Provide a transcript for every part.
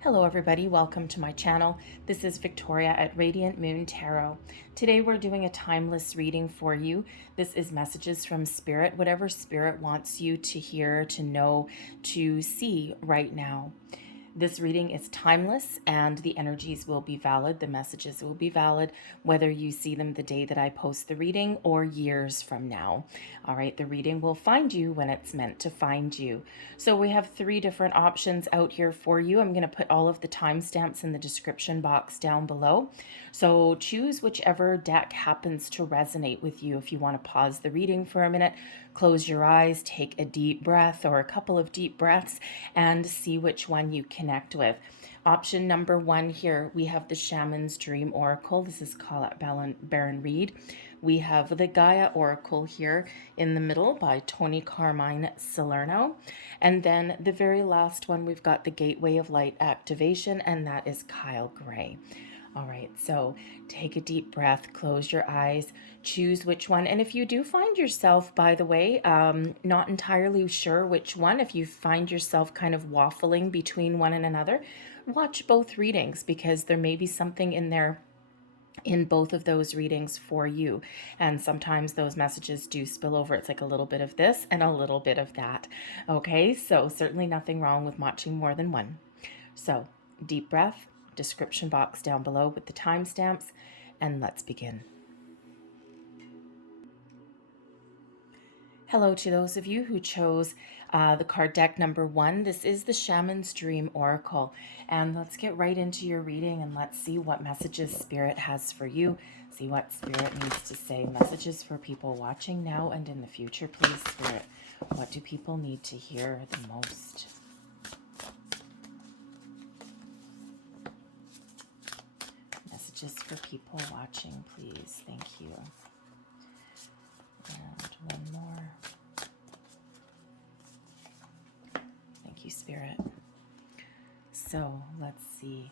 Hello everybody, welcome to my channel. This is Victoria at Radiant Moon Tarot. Today we're doing a timeless reading for you. This is messages from Spirit, whatever Spirit wants you to hear, to know, to see right now. This reading is timeless and the energies will be valid. The messages will be valid whether you see them the day that I post the reading or years from now. All right, the reading will find you when it's meant to find you. So we have 3 different options out here for you. I'm going to put all of the timestamps in the description box down below. So choose whichever deck happens to resonate with you. If you want to pause the reading for a minute, close your eyes, take a deep breath or a couple of deep breaths, and see which one you connect with. Option number 1 here, we have the Shaman's Dream Oracle. This is Colette Baron Reed. We have the Gaia Oracle here in the middle by Tony Carmine Salerno. And then the very last one, we've got the Gateway of Light Activation, and that is Kyle Gray. All right, so take a deep breath, close your eyes, choose which one. And if you do find yourself, by the way, not entirely sure which one, if you find yourself kind of waffling between one and another, watch both readings because there may be something in there in both of those readings for you. And sometimes those messages do spill over. It's like a little bit of this and a little bit of that. Okay, so certainly nothing wrong with watching more than one. So deep breath, description box down below with the timestamps, and let's begin. Hello to those of you who chose the card deck number 1. This is the Shaman's Dream Oracle. And let's get right into your reading and let's see what messages Spirit has for you. See what Spirit needs to say. Messages for people watching now and in the future, please, Spirit. What do people need to hear the most? Messages for people watching, please. Thank you. And one more. Thank you, Spirit. So let's see.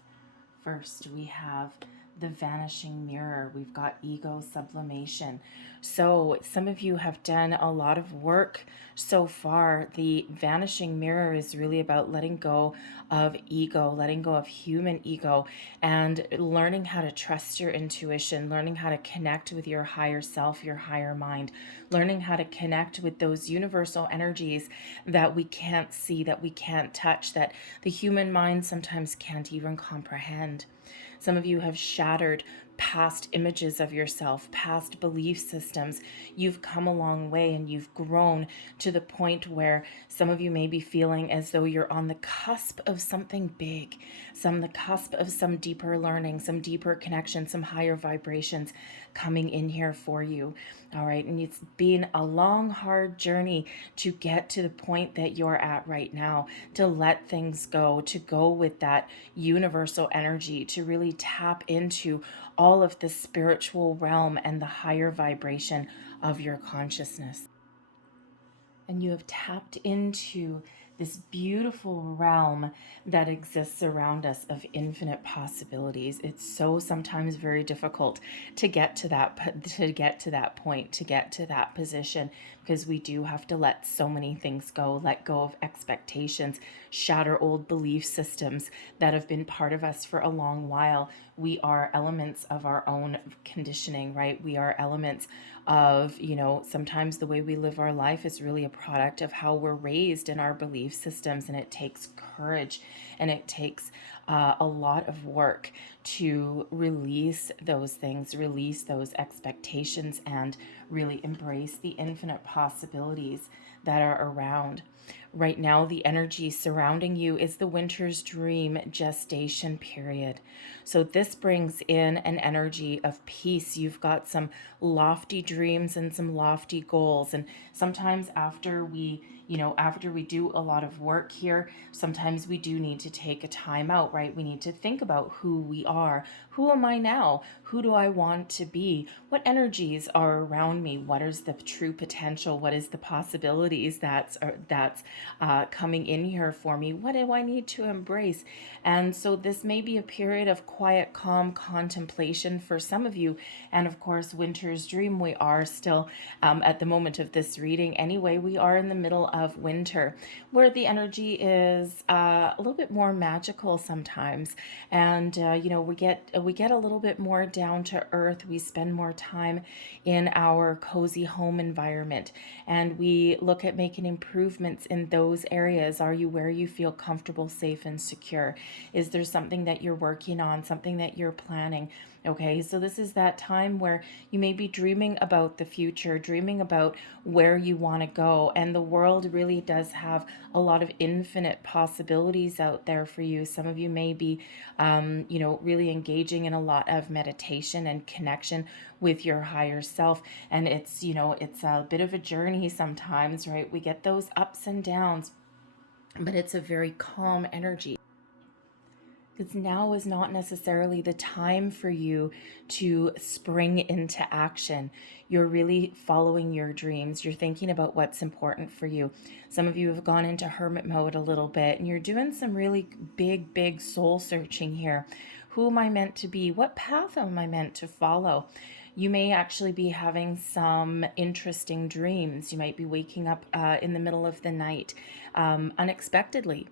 First, we have the Vanishing Mirror. We've got ego sublimation. So some of you have done a lot of work so far. The Vanishing Mirror is really about letting go of ego, letting go of human ego, and learning how to trust your intuition, learning how to connect with your higher self, your higher mind, learning how to connect with those universal energies that we can't see, that we can't touch, that the human mind sometimes can't even comprehend. Some of you have shattered past images of yourself, past belief systems. You've come a long way and you've grown to the point where some of you may be feeling as though you're on the cusp of something big, the cusp of some deeper learning, some deeper connection, some higher vibrations coming in here for you. All right. And it's been a long, hard journey to get to the point that you're at right now, to let things go, to go with that universal energy, to really tap into all of the spiritual realm and the higher vibration of your consciousness. And you have tapped into this beautiful realm that exists around us of infinite possibilities. It's so sometimes very difficult to get to that point, to get to that position, because we do have to let so many things go, let go of expectations, shatter old belief systems that have been part of us for a long while. We are elements of our own conditioning, right? We are elements of, sometimes the way we live our life is really a product of how we're raised in our belief systems, and it takes courage and it takes a lot of work to release those things, release those expectations, and really embrace the infinite possibilities that are around. Right now, the energy surrounding you is the winter's dream gestation period. So this brings in an energy of peace. You've got some lofty dreams and some lofty goals. And sometimes after we do a lot of work here, sometimes we do need to take a time out, right? We need to think about who we are. Who am I now? Who do I want to be? What energies are around me? What is the true potential? What is the possibilities that's that's coming in here for me. What do I need to embrace? And so this may be a period of quiet, calm contemplation for some of you. And of course, winter's dream, we are still at the moment of this reading anyway, we are in the middle of winter, where the energy is a little bit more magical sometimes. And we get a little bit more down to earth. We spend more time in our cozy home environment, and we look at making improvements in those areas. Are you where you feel comfortable, safe, and secure? Is there something that you're working on, something that you're planning? Okay, so this is that time where you may be dreaming about the future, dreaming about where you want to go. And the world really does have a lot of infinite possibilities out there for you. Some of you may be, really engaging in a lot of meditation and connection with your higher self. And it's a bit of a journey sometimes, right? We get those ups and downs, but it's a very calm energy. Because now is not necessarily the time for you to spring into action. You're really following your dreams. You're thinking about what's important for you. Some of you have gone into hermit mode a little bit, and you're doing some really big soul searching here. Who am I meant to be? What path am I meant to follow? You may actually be having some interesting dreams. You might be waking up in the middle of the night unexpectedly.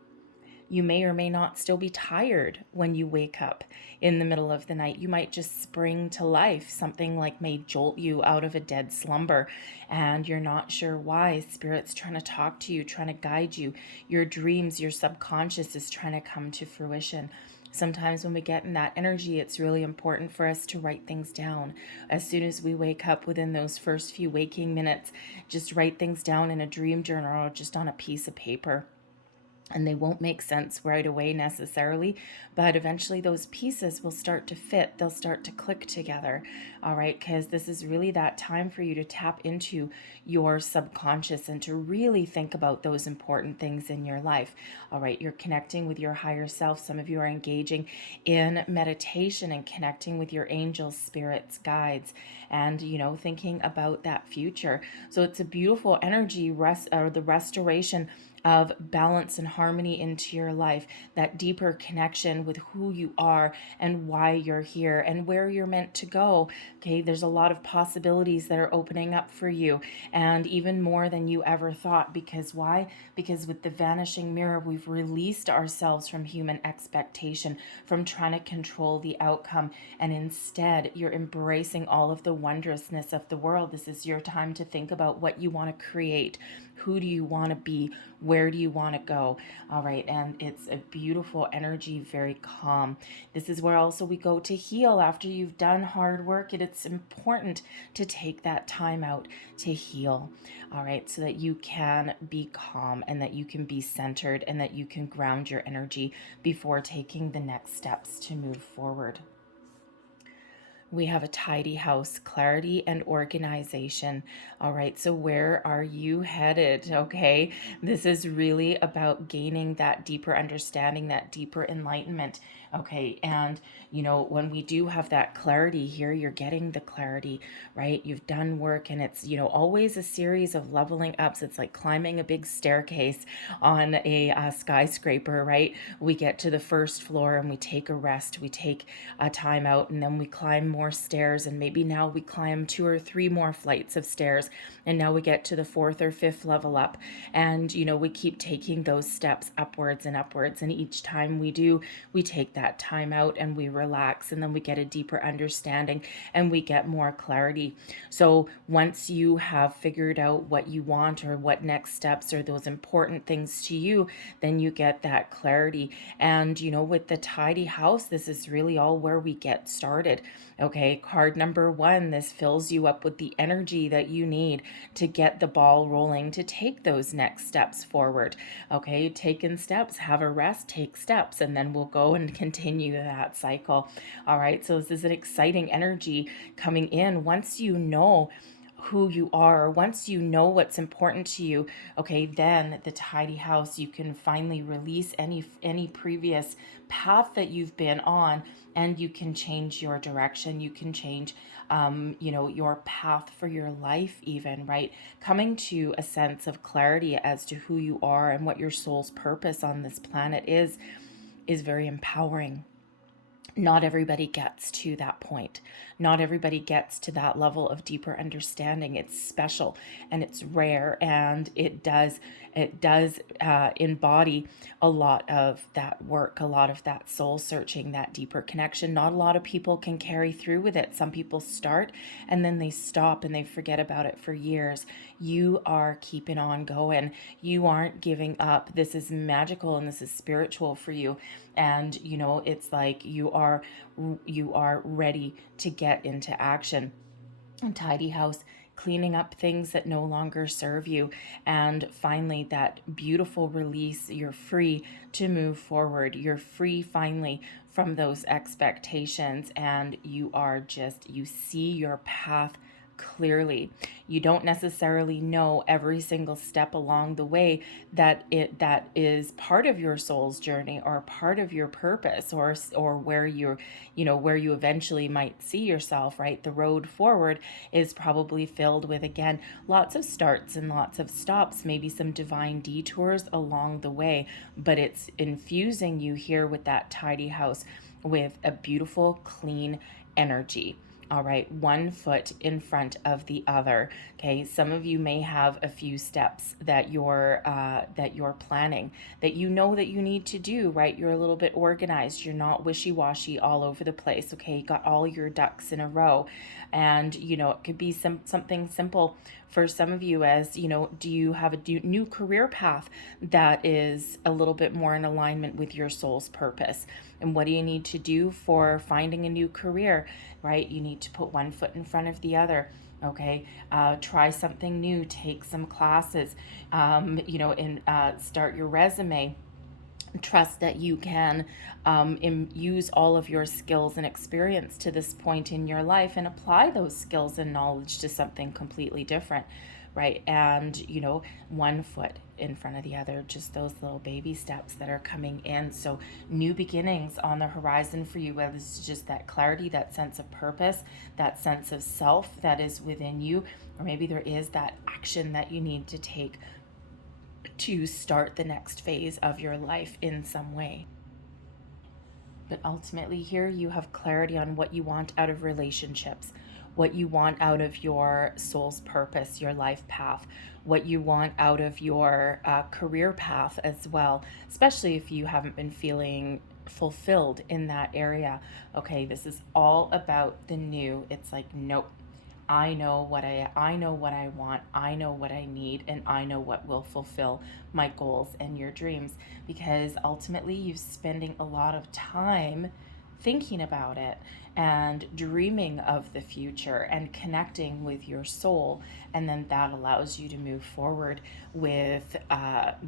You may or may not still be tired when you wake up in the middle of the night. You might just spring to life. Something like may jolt you out of a dead slumber, and you're not sure why. Spirit's trying to talk to you, trying to guide you. Your dreams, your subconscious is trying to come to fruition. Sometimes when we get in that energy, it's really important for us to write things down. As soon as we wake up, within those first few waking minutes, just write things down in a dream journal or just on a piece of paper. And they won't make sense right away necessarily, but eventually those pieces will start to fit. They'll start to click together, all right? Because this is really that time for you to tap into your subconscious and to really think about those important things in your life, all right? You're connecting with your higher self. Some of you are engaging in meditation and connecting with your angels, spirits, guides, and, thinking about that future. So it's a beautiful energy, the restoration of balance and harmony into your life, that deeper connection with who you are and why you're here and where you're meant to go. Okay, there's a lot of possibilities that are opening up for you, and even more than you ever thought. Because why? Because with the vanishing mirror, we've released ourselves from human expectation, from trying to control the outcome, and instead you're embracing all of the wondrousness of the world. This is your time to think about what you want to create. Who do you want to be? Where do you want to go? All right. And it's a beautiful energy, very calm. This is where also we go to heal after you've done hard work. And it's important to take that time out to heal. All right. So that you can be calm and that you can be centered and that you can ground your energy before taking the next steps to move forward. We have a tidy house, clarity and organization. All right, so where are you headed? Okay, this is really about gaining that deeper understanding, that deeper enlightenment. Okay, and when we do have that clarity here, you're getting the clarity, right? You've done work, and it's, always a series of leveling ups. It's like climbing a big staircase on a skyscraper, right? We get to the first floor and we take a rest, we take a time out, and then we climb more stairs, and maybe now we climb 2 or 3 more flights of stairs, and now we get to the 4th or 5th level up, and we keep taking those steps upwards and upwards, and each time we do, we take that time out and we relax, and then we get a deeper understanding and we get more clarity. So once you have figured out what you want or what next steps are those important things to you, then you get that clarity. And with the tidy house, this is really all where we get started. Okay, card number 1, this fills you up with the energy that you need to get the ball rolling, to take those next steps forward. Okay, taking steps, have a rest, take steps, and then we'll go and continue that cycle. All right, so this is an exciting energy coming in once you know who you are, once you know what's important to you, okay, then the tidy house, you can finally release any previous path that you've been on, and you can change your direction. You can change your path for your life even, right? Coming to a sense of clarity as to who you are and what your soul's purpose on this planet is very empowering. Not everybody gets to that point. Not everybody gets to that level of deeper understanding. It's special and it's rare, and it does embody a lot of that work, a lot of that soul searching, that deeper connection. Not a lot of people can carry through with it. Some people start and then they stop and they forget about it for years. You are keeping on going. You aren't giving up. This is magical and this is spiritual for you. And it's like you are ready to get into action. And tidy house, cleaning up things that no longer serve you, and finally that beautiful release. You're free to move forward. You're free finally from those expectations, and you see your path clearly. You don't necessarily know every single step along the way that is part of your soul's journey or part of your purpose, or where you eventually might see yourself, right? The road forward is probably filled with, again, lots of starts and lots of stops, maybe some divine detours along the way, but it's infusing you here with that tidy house with a beautiful, clean energy. All right, one foot in front of the other. Okay, some of you may have a few steps that you're planning, that you know that you need to do, right? You're a little bit organized. You're not wishy-washy all over the place. Okay, you got all your ducks in a row, and it could be something simple for some of you as, do you have a new career path that is a little bit more in alignment with your soul's purpose? And what do you need to do for finding a new career, right? You need to put one foot in front of the other. Okay, try something new, take some classes, and start your resume. Trust that you can use all of your skills and experience to this point in your life and apply those skills and knowledge to something completely different, right? And, one foot in front of the other, just those little baby steps that are coming in. So new beginnings on the horizon for you, whether it's just that clarity, that sense of purpose, that sense of self that is within you, or maybe there is that action that you need to take to start the next phase of your life in some way. But ultimately here you have clarity on what you want out of relationships, what you want out of your soul's purpose, your life path, what you want out of your career path as well, especially if you haven't been feeling fulfilled in that area. Okay, this is all about the new. It's like, nope. I know what I want, I know what I need, and I know what will fulfill my goals and your dreams, because ultimately you're spending a lot of time thinking about it and dreaming of the future and connecting with your soul, and then that allows you to move forward with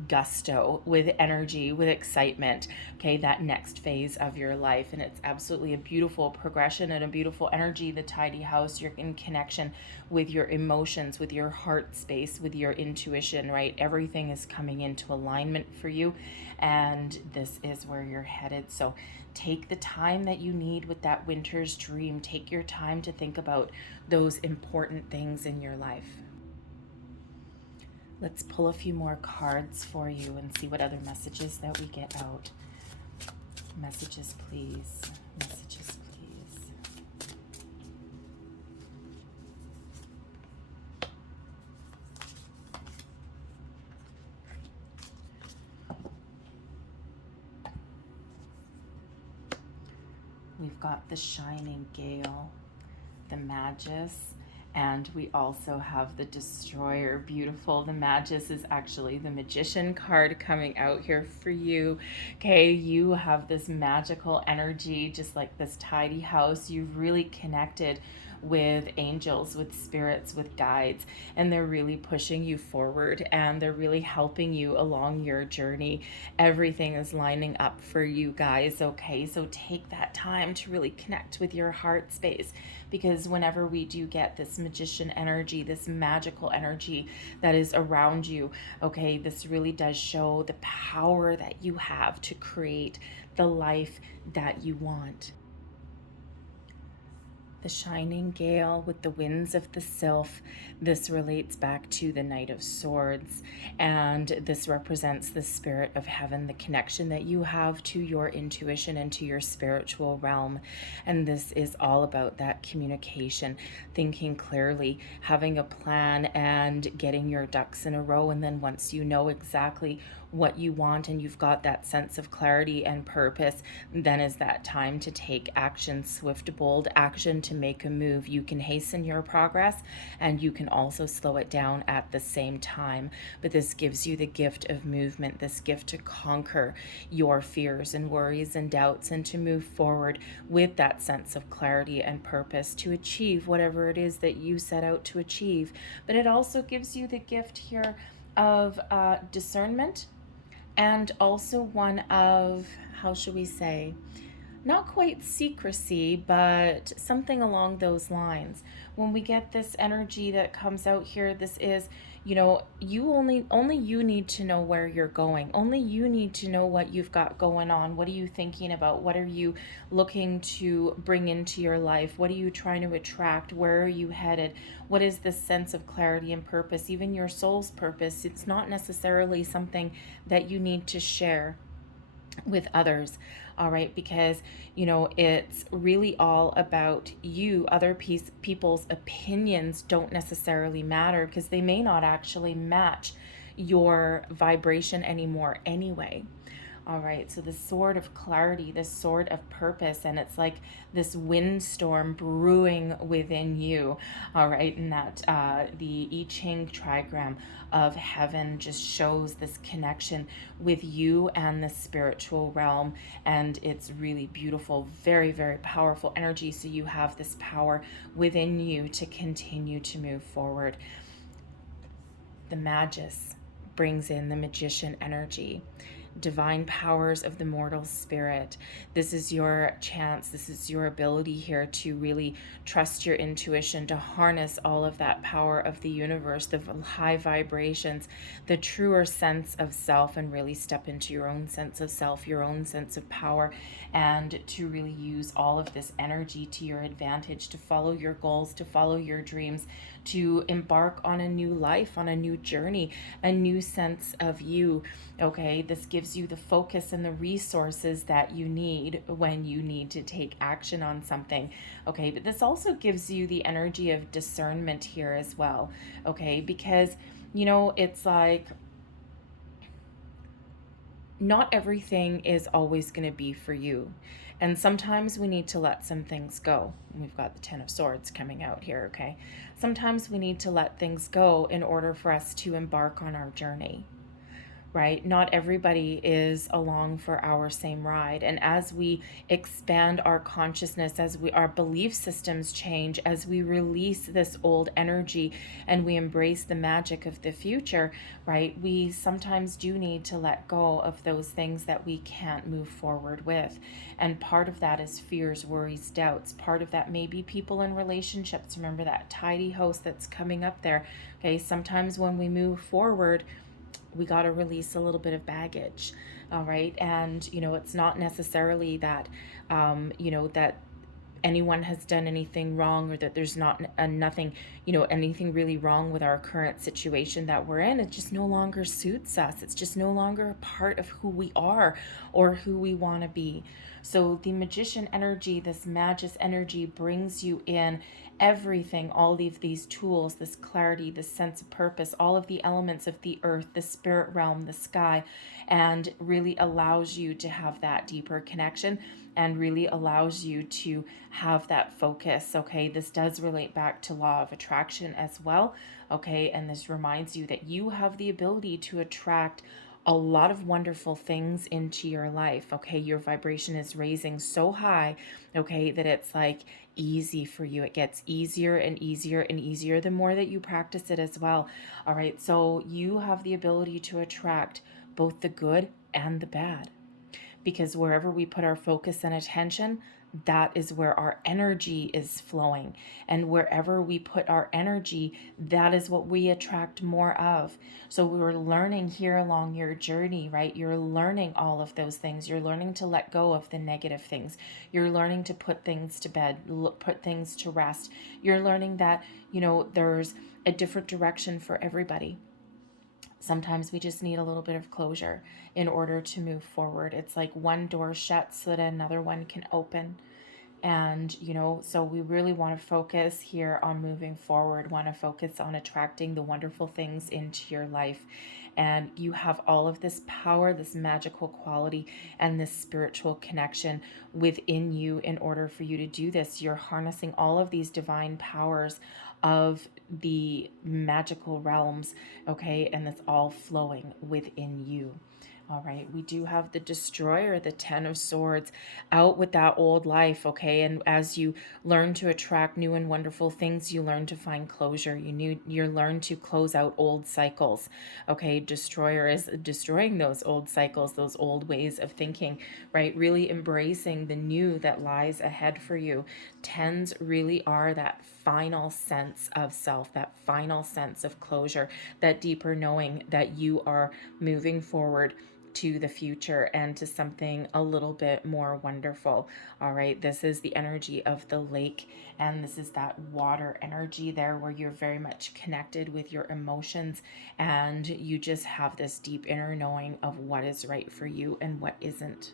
gusto, with energy, with excitement, okay, that next phase of your life. And it's absolutely a beautiful progression and a beautiful energy, the tidy house. You're in connection with your emotions, with your heart space, with your intuition, right? Everything is coming into alignment for you, and this is where you're headed. So take the time that you need with that winter's dream. Take your time to think about those important things in your life. Let's pull a few more cards for you and see what other messages that we get out. Messages, please. Messages, please. We've got the Shining Gale, the Magus, and we also have the Destroyer. Beautiful. The Magus is actually the Magician card coming out here for you. Okay, you have this magical energy, just like this tidy house. You've really connected with angels, with spirits, with guides, and they're really pushing you forward and they're really helping you along your journey. Everything is lining up for you guys, okay? So take that time to really connect with your heart space, because whenever we do get this magician energy, this magical energy that is around you, okay, this really does show the power that you have to create the life that you want. The shining gale with the winds of the sylph. This relates back to the Knight of Swords, and this represents the spirit of heaven, the connection that you have to your intuition and to your spiritual realm. And this is all about that communication, thinking clearly, having a plan, and getting your ducks in a row. And then once you know exactly what you want and you've got that sense of clarity and purpose, then is that time to take action, swift, bold action to make a move. You can hasten your progress and you can also slow it down at the same time. But this gives you the gift of movement, this gift to conquer your fears and worries and doubts, and to move forward with that sense of clarity and purpose to achieve whatever it is that you set out to achieve. But it also gives you the gift here of discernment, and also one of, how should we say, not quite secrecy, but something along those lines. When we get this energy that comes out here, this is, you only you need to know where you're going. Only you need to know what you've got going on. What are you thinking about? What are you looking to bring into your life? What are you trying to attract? Where are you headed? What is this sense of clarity and purpose? Even your soul's purpose. It's not necessarily something that you need to share with others, all right? Because it's really all about you. Other people's opinions don't necessarily matter, because they may not actually match your vibration anymore anyway. All right, so the sword of clarity, this sword of purpose, and it's like this windstorm brewing within you. All right, and that the I Ching trigram of heaven just shows this connection with you and the spiritual realm, and it's really beautiful, very, very powerful energy. So you have this power within you to continue to move forward. The Magus brings in the magician energy. Divine powers of the mortal spirit. This is your chance, this is your ability here to really trust your intuition, to harness all of that power of the universe, the high vibrations, the truer sense of self, and really step into your own sense of self, your own sense of power, and to really use all of this energy to your advantage, to follow your goals, to follow your dreams, to embark on a new life, on a new journey, a new sense of you. Okay, this gives you the focus and the resources that you need when you need to take action on something. Okay, but this also gives you the energy of discernment here as well. Okay, because it's like not everything is always going to be for you. And sometimes we need to let some things go. We've got the Ten of Swords coming out here, okay? Sometimes we need to let things go in order for us to embark on our journey, right? Not everybody is along for our same ride. And as we expand our consciousness, as our belief systems change, as we release this old energy and we embrace the magic of the future, right? We sometimes do need to let go of those things that we can't move forward with. And part of that is fears, worries, doubts. Part of that may be people in relationships. Remember that tidy house that's coming up there. Okay, sometimes when we move forward, we got to release a little bit of baggage. All right. And, it's not necessarily that, that anyone has done anything wrong, or that there's not nothing, anything really wrong with our current situation that we're in. It just no longer suits us. It's just no longer a part of who we are or who we want to be. So the magician energy, this Magus energy, brings you in everything, all of these tools, this clarity, this sense of purpose, all of the elements of the earth, the spirit realm, the sky, and really allows you to have that deeper connection, and really allows you to have that focus. Okay, this does relate back to law of attraction as well. Okay, and this reminds you that you have the ability to attract a lot of wonderful things into your life. Okay, your vibration is raising so high, okay, that it's like easy for you. It gets easier and easier and easier the more that you practice it as well. All right, so you have the ability to attract both the good and the bad, because wherever we put our focus and attention, that is where our energy is flowing. And wherever we put our energy, that is what we attract more of. So we're learning here along your journey, right? You're learning all of those things. You're learning to let go of the negative things. You're learning to put things to bed, put things to rest. You're learning that, there's a different direction for everybody. Sometimes we just need a little bit of closure in order to move forward. It's like one door shuts so that another one can open. And, so we really want to focus here on moving forward, want to focus on attracting the wonderful things into your life. And you have all of this power, this magical quality, and this spiritual connection within you in order for you to do this. You're harnessing all of these divine powers of the magical realms, okay? And it's all flowing within you. All right, we do have the Destroyer, the Ten of Swords, out with that old life, okay? And as you learn to attract new and wonderful things, you learn to find closure. You learn to close out old cycles, okay? Destroyer is destroying those old cycles, those old ways of thinking, right? Really embracing the new that lies ahead for you. Tens really are that final sense of self, that final sense of closure, that deeper knowing that you are moving forward to the future and to something a little bit more wonderful. All right, this is the energy of the lake, and this is that water energy there where you're very much connected with your emotions, and you just have this deep inner knowing of what is right for you and what isn't.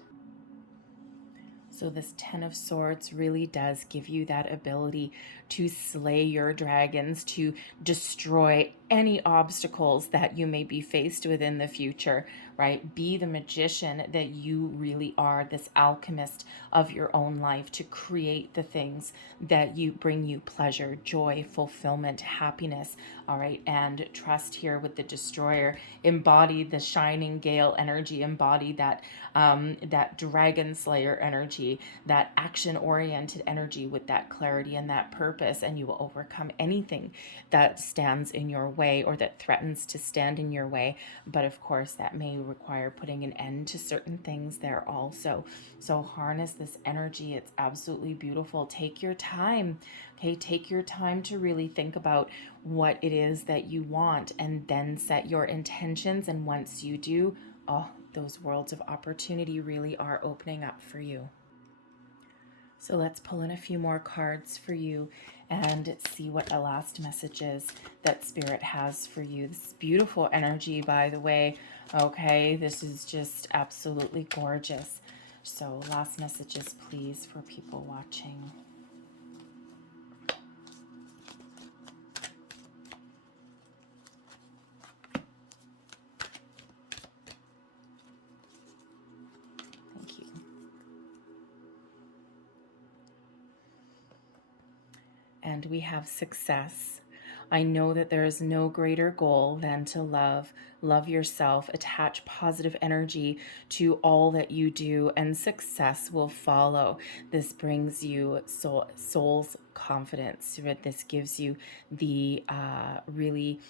So this Ten of Swords really does give you that ability to slay your dragons, to destroy any obstacles that you may be faced with in the future, right? Be the magician that you really are, this alchemist of your own life, to create the things that you bring you pleasure, joy, fulfillment, happiness, all right? And trust here with the Destroyer. Embody the shining gale energy, embody that dragon slayer energy, that action-oriented energy with that clarity and that purpose, and you will overcome anything that stands in your way or that threatens to stand in your way. But of course, that may require putting an end to certain things there also. So harness this energy. It's absolutely beautiful. Take your time. Okay, take your time to really think about what it is that you want, and then set your intentions. And once you do, those worlds of opportunity really are opening up for you. So let's pull in a few more cards for you and see what the last message is that Spirit has for you. This is beautiful energy, by the way. Okay, this is just absolutely gorgeous. So last messages, please, for people watching. Thank you. And we have success. I know that there is no greater goal than to love yourself, attach positive energy to all that you do, and success will follow. This brings you soul's confidence. This gives you the really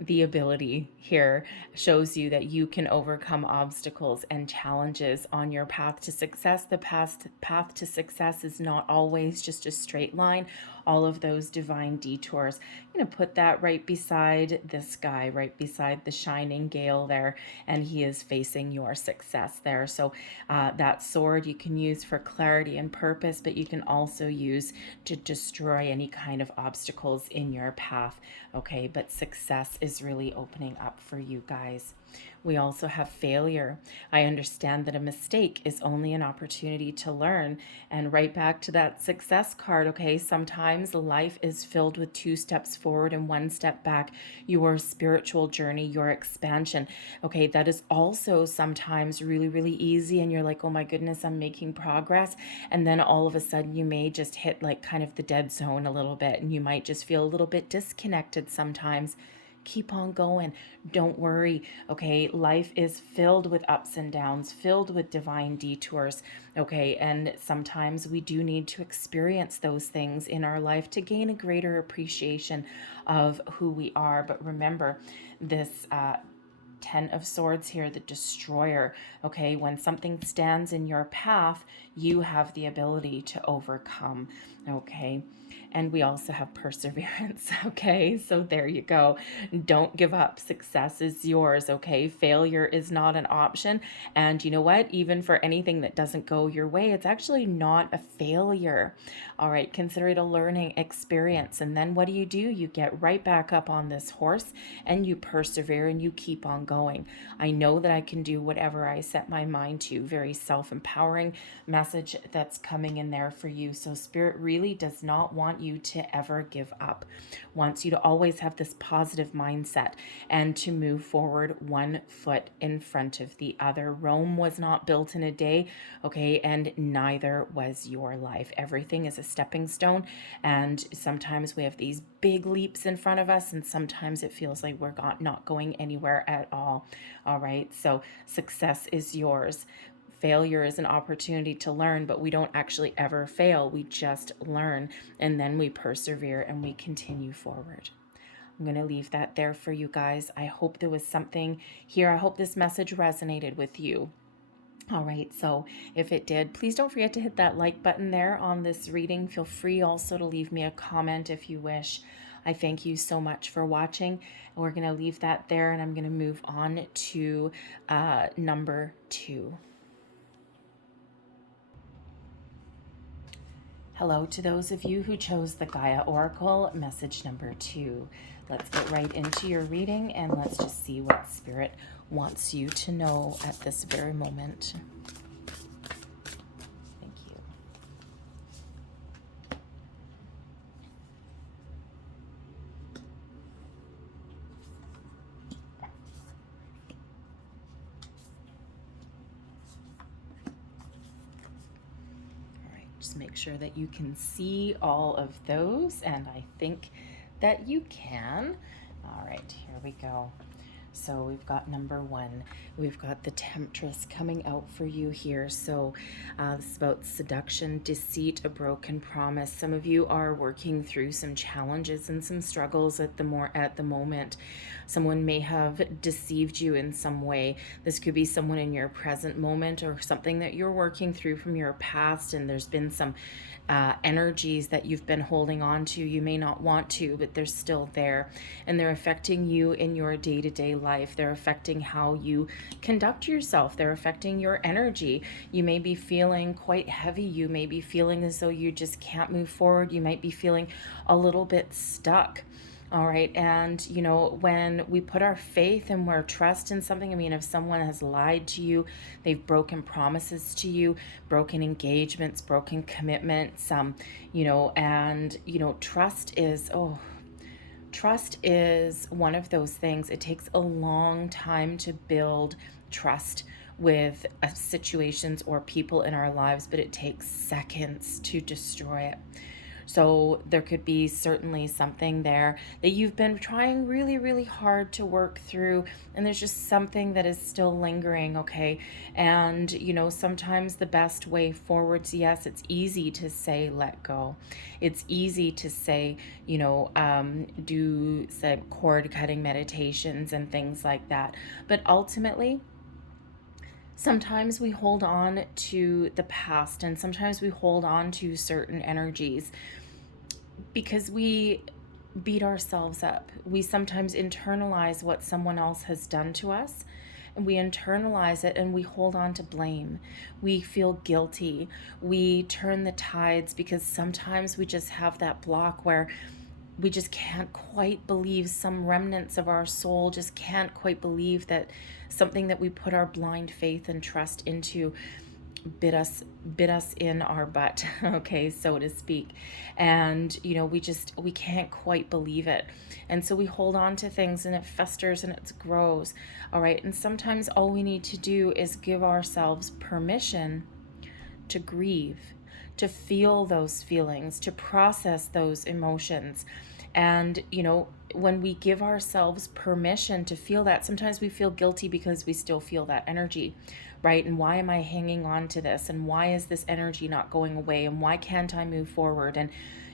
the ability here, shows you that you can overcome obstacles and challenges on your path to success. The path to success is not always just a straight line. All of those divine detours. I'm going to put that right beside this guy, right beside the shining gale there, and he is facing your success there. So that sword you can use for clarity and purpose, but you can also use to destroy any kind of obstacles in your path. Okay, but success is really opening up for you guys. We also have failure. I understand that a mistake is only an opportunity to learn. And right back to that success card, okay? Sometimes life is filled with 2 steps forward and 1 step back. Your spiritual journey, your expansion, okay? That is also sometimes really, really easy. And you're like, oh my goodness, I'm making progress. And then all of a sudden you may just hit like kind of the dead zone a little bit. And you might just feel a little bit disconnected sometimes. Keep on going. Don't worry. Okay. Life is filled with ups and downs, filled with divine detours. Okay. And sometimes we do need to experience those things in our life to gain a greater appreciation of who we are. But remember, this Ten of Swords here, the destroyer. Okay, when something stands in your path, you have the ability to overcome. Okay, and we also have perseverance. Okay, so there you go. Don't give up. Success is yours. Okay, failure is not an option. And you know what? Even for anything that doesn't go your way, it's actually not a failure. All right, consider it a learning experience. And then what do? You get right back up on this horse and you persevere and you keep on going. I know that I can do whatever I set my mind to. Very self-empowering message that's coming in there for you. So Spirit really does not want you to ever give up. Wants you to always have this positive mindset and to move forward one foot in front of the other. Rome was not built in a day, okay, and neither was your life. Everything is a stepping stone, and sometimes we have these big leaps in front of us, and sometimes it feels like we're not going anywhere at all. All right, so success is yours. Failure is an opportunity to learn, but we don't actually ever fail. We just learn, and then we persevere and we continue forward. I'm going to leave that there for you guys. I hope there was something here. I hope this message resonated with you. All right, so if it did, please don't forget to hit that like button there on this reading. Feel free also to leave me a comment if you wish. I thank you so much for watching. We're going to leave that there, and I'm going to move on to number 2. Hello to those of you who chose the Gaia Oracle, message number 2. Let's get right into your reading and let's just see what Spirit wants you to know at this very moment. Thank you. Just make sure that you can see all of those, and I think that you can. All right, here we go. So we've got number 1. We've got the Temptress coming out for you here. So this is about seduction, deceit, a broken promise. Some of you are working through some challenges and some struggles at the moment. Someone may have deceived you in some way. This could be someone in your present moment or something that you're working through from your past, and there's been some energies that you've been holding on to. You may not want to, but they're still there, and they're affecting you in your day-to-day life. They're affecting how you conduct yourself. They're affecting your energy. You may be feeling quite heavy. You may be feeling as though you just can't move forward. You might be feeling a little bit stuck. All right. And, you know, when we put our faith and our trust in something, I mean, if someone has lied to you, they've broken promises to you, broken engagements, broken commitments, you know, and, you know, trust is one of those things. It takes a long time to build trust with situations or people in our lives, but it takes seconds to destroy it. So there could be certainly something there that you've been trying really, really hard to work through, and there's just something that is still lingering, okay? And, you know, sometimes the best way forwards, yes, it's easy to say let go. It's easy to say, you know, do some cord cutting meditations and things like that. But ultimately, sometimes we hold on to the past, and sometimes we hold on to certain energies because we beat ourselves up. We sometimes internalize what someone else has done to us, and we internalize it and we hold on to blame. We feel guilty. We turn the tides because sometimes we just have that block where we just can't quite believe, some remnants of our soul just can't quite believe that something that we put our blind faith and trust into bit us in our butt, okay, so to speak. And, you know, we can't quite believe it. And so we hold on to things and it festers and it grows. All right. And sometimes all we need to do is give ourselves permission to grieve, to feel those feelings, to process those emotions. And, you know, when we give ourselves permission to feel that, sometimes we feel guilty because we still feel that energy, right? And why am I hanging on to this? And why is this energy not going away? And why can't I move forward? And,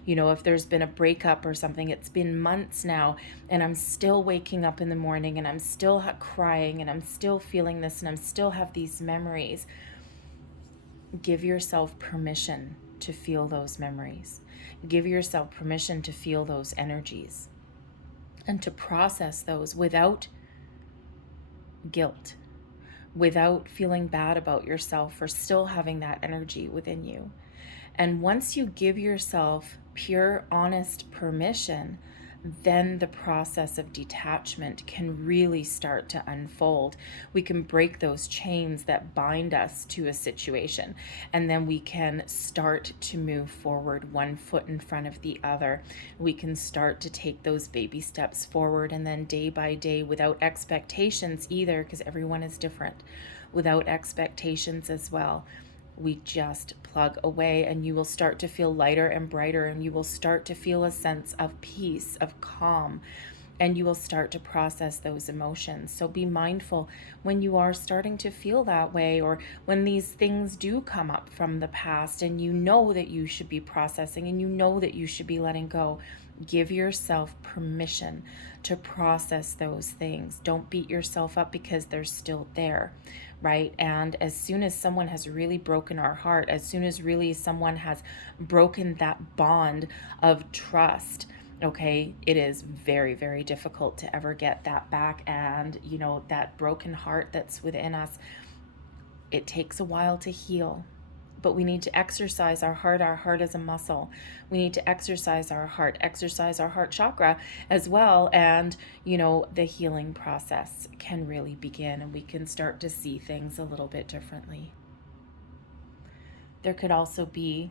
you know, if there's been a breakup or something, it's been months now, and I'm still waking up in the morning, and I'm still crying, and I'm still feeling this, and I'm still have these memories. Give yourself permission to feel those memories. Give yourself permission to feel those energies and to process those without guilt, without feeling bad about yourself for still having that energy within you. And once you give yourself pure, honest permission, then the process of detachment can really start to unfold. We can break those chains that bind us to a situation, and then we can start to move forward one foot in front of the other. We can start to take those baby steps forward, and then day by day, without expectations either, because everyone is different, without expectations as well. We just plug away, and you will start to feel lighter and brighter, and you will start to feel a sense of peace, of calm, and you will start to process those emotions. So be mindful when you are starting to feel that way, or when these things do come up from the past and you know that you should be processing and you know that you should be letting go. Give yourself permission to process those things. Don't beat yourself up because they're still there, right? And as soon as someone has really broken our heart, as soon as really someone has broken that bond of trust, okay, it is very, very difficult to ever get that back. And, you know, that broken heart that's within us, it takes a while to heal. But we need to exercise our heart. Our heart is a muscle. We need to exercise our heart chakra as well. And, you know, the healing process can really begin, and we can start to see things a little bit differently. There could also be,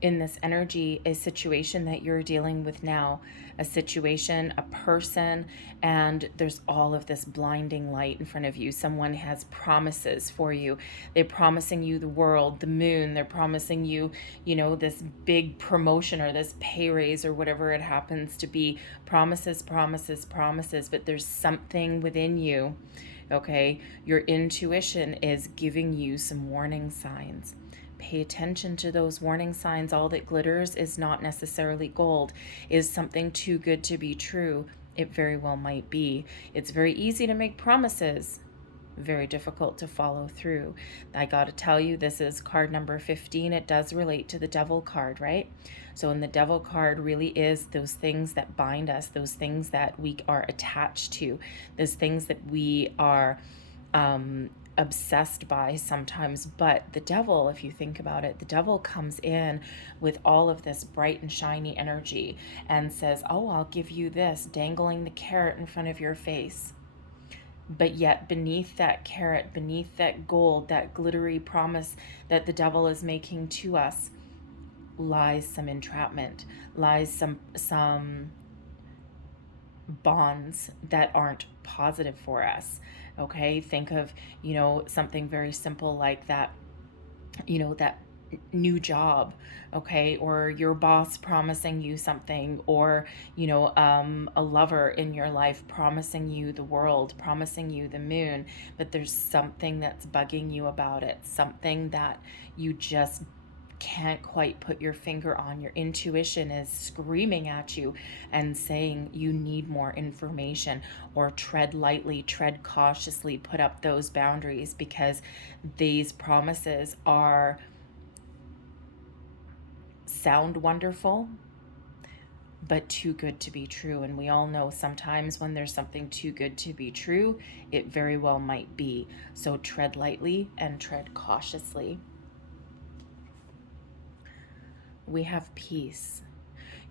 in this energy, a situation that you're dealing with now, a situation, a person, and there's all of this blinding light in front of you. Someone has promises for you. They're promising you the world, the moon. They're promising you, you know, this big promotion or this pay raise or whatever it happens to be. Promises, promises, promises, but there's something within you, okay? Your intuition is giving you some warning signs. Pay attention to those warning signs. All that glitters is not necessarily gold. Is something too good to be true? It very well might be. It's very easy to make promises, very difficult to follow through. I got to tell you, this is card number 15. It does relate to the Devil card, right? So in the Devil card really is those things that bind us, those things that we are attached to, those things that we are obsessed by sometimes. But the devil, if you think about it, the devil comes in with all of this bright and shiny energy and says, oh, I'll give you this, dangling the carrot in front of your face. But yet beneath that carrot, beneath that gold, that glittery promise that the devil is making to us, lies some entrapment, lies some bonds that aren't positive for us. Okay, think of, you know, something very simple like that, you know, that new job, okay, or your boss promising you something, or, you know, a lover in your life promising you the world, promising you the moon, but there's something that's bugging you about it, something that you just can't quite put your finger on. Your intuition is screaming at you and saying you need more information, or tread lightly, tread cautiously, put up those boundaries, because these promises are sound wonderful, but too good to be true. And we all know sometimes when there's something too good to be true, it very well might be. So tread lightly and tread cautiously. We have peace.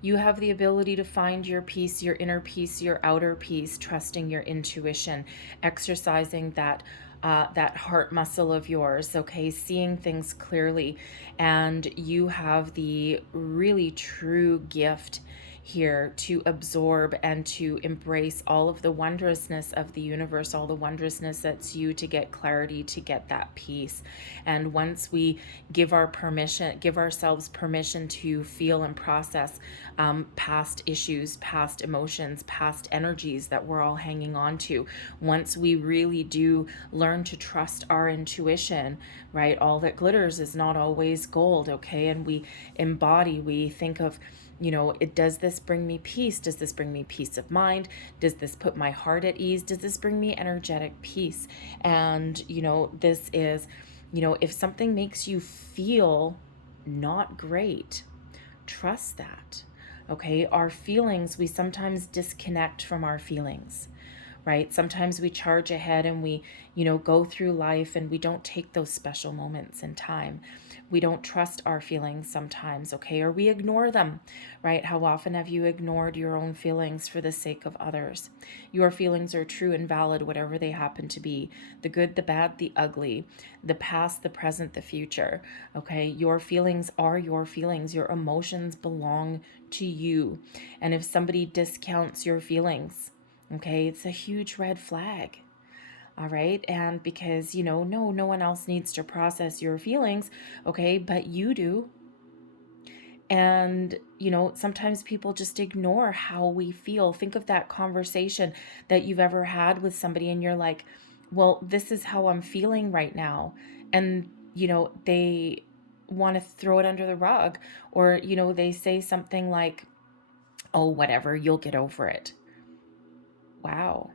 You have the ability to find your peace, your inner peace, your outer peace, trusting your intuition, exercising that heart muscle of yours, okay, seeing things clearly. And you have the really true gift here to absorb and to embrace all of the wondrousness of the universe, all the wondrousness that's you, to get clarity, to get that peace. And once we give ourselves permission to feel and process past issues, past emotions, past energies that we're all hanging on to, once we really do learn to trust our intuition, right? All that glitters is not always gold, okay? And we embody, we think of, does this bring me peace? Does this bring me peace of mind? Does this put my heart at ease? Does this bring me energetic peace? And, this is, if something makes you feel not great, trust that, okay? Our feelings, we sometimes disconnect from our feelings, right? Sometimes we charge ahead and we, go through life and we don't take those special moments in time. We don't trust our feelings sometimes, okay? Or we ignore them, right? How often have you ignored your own feelings for the sake of others? Your feelings are true and valid, whatever they happen to be. The good, the bad, the ugly, the past, the present, the future, okay? Your feelings are your feelings. Your emotions belong to you. And if somebody discounts your feelings, okay, it's a huge red flag. All right. And because, no one else needs to process your feelings. Okay. But you do. And, sometimes people just ignore how we feel. Think of that conversation that you've ever had with somebody and you're like, well, this is how I'm feeling right now. And, they want to throw it under the rug, or, they say something like, oh, whatever, you'll get over it. Wow.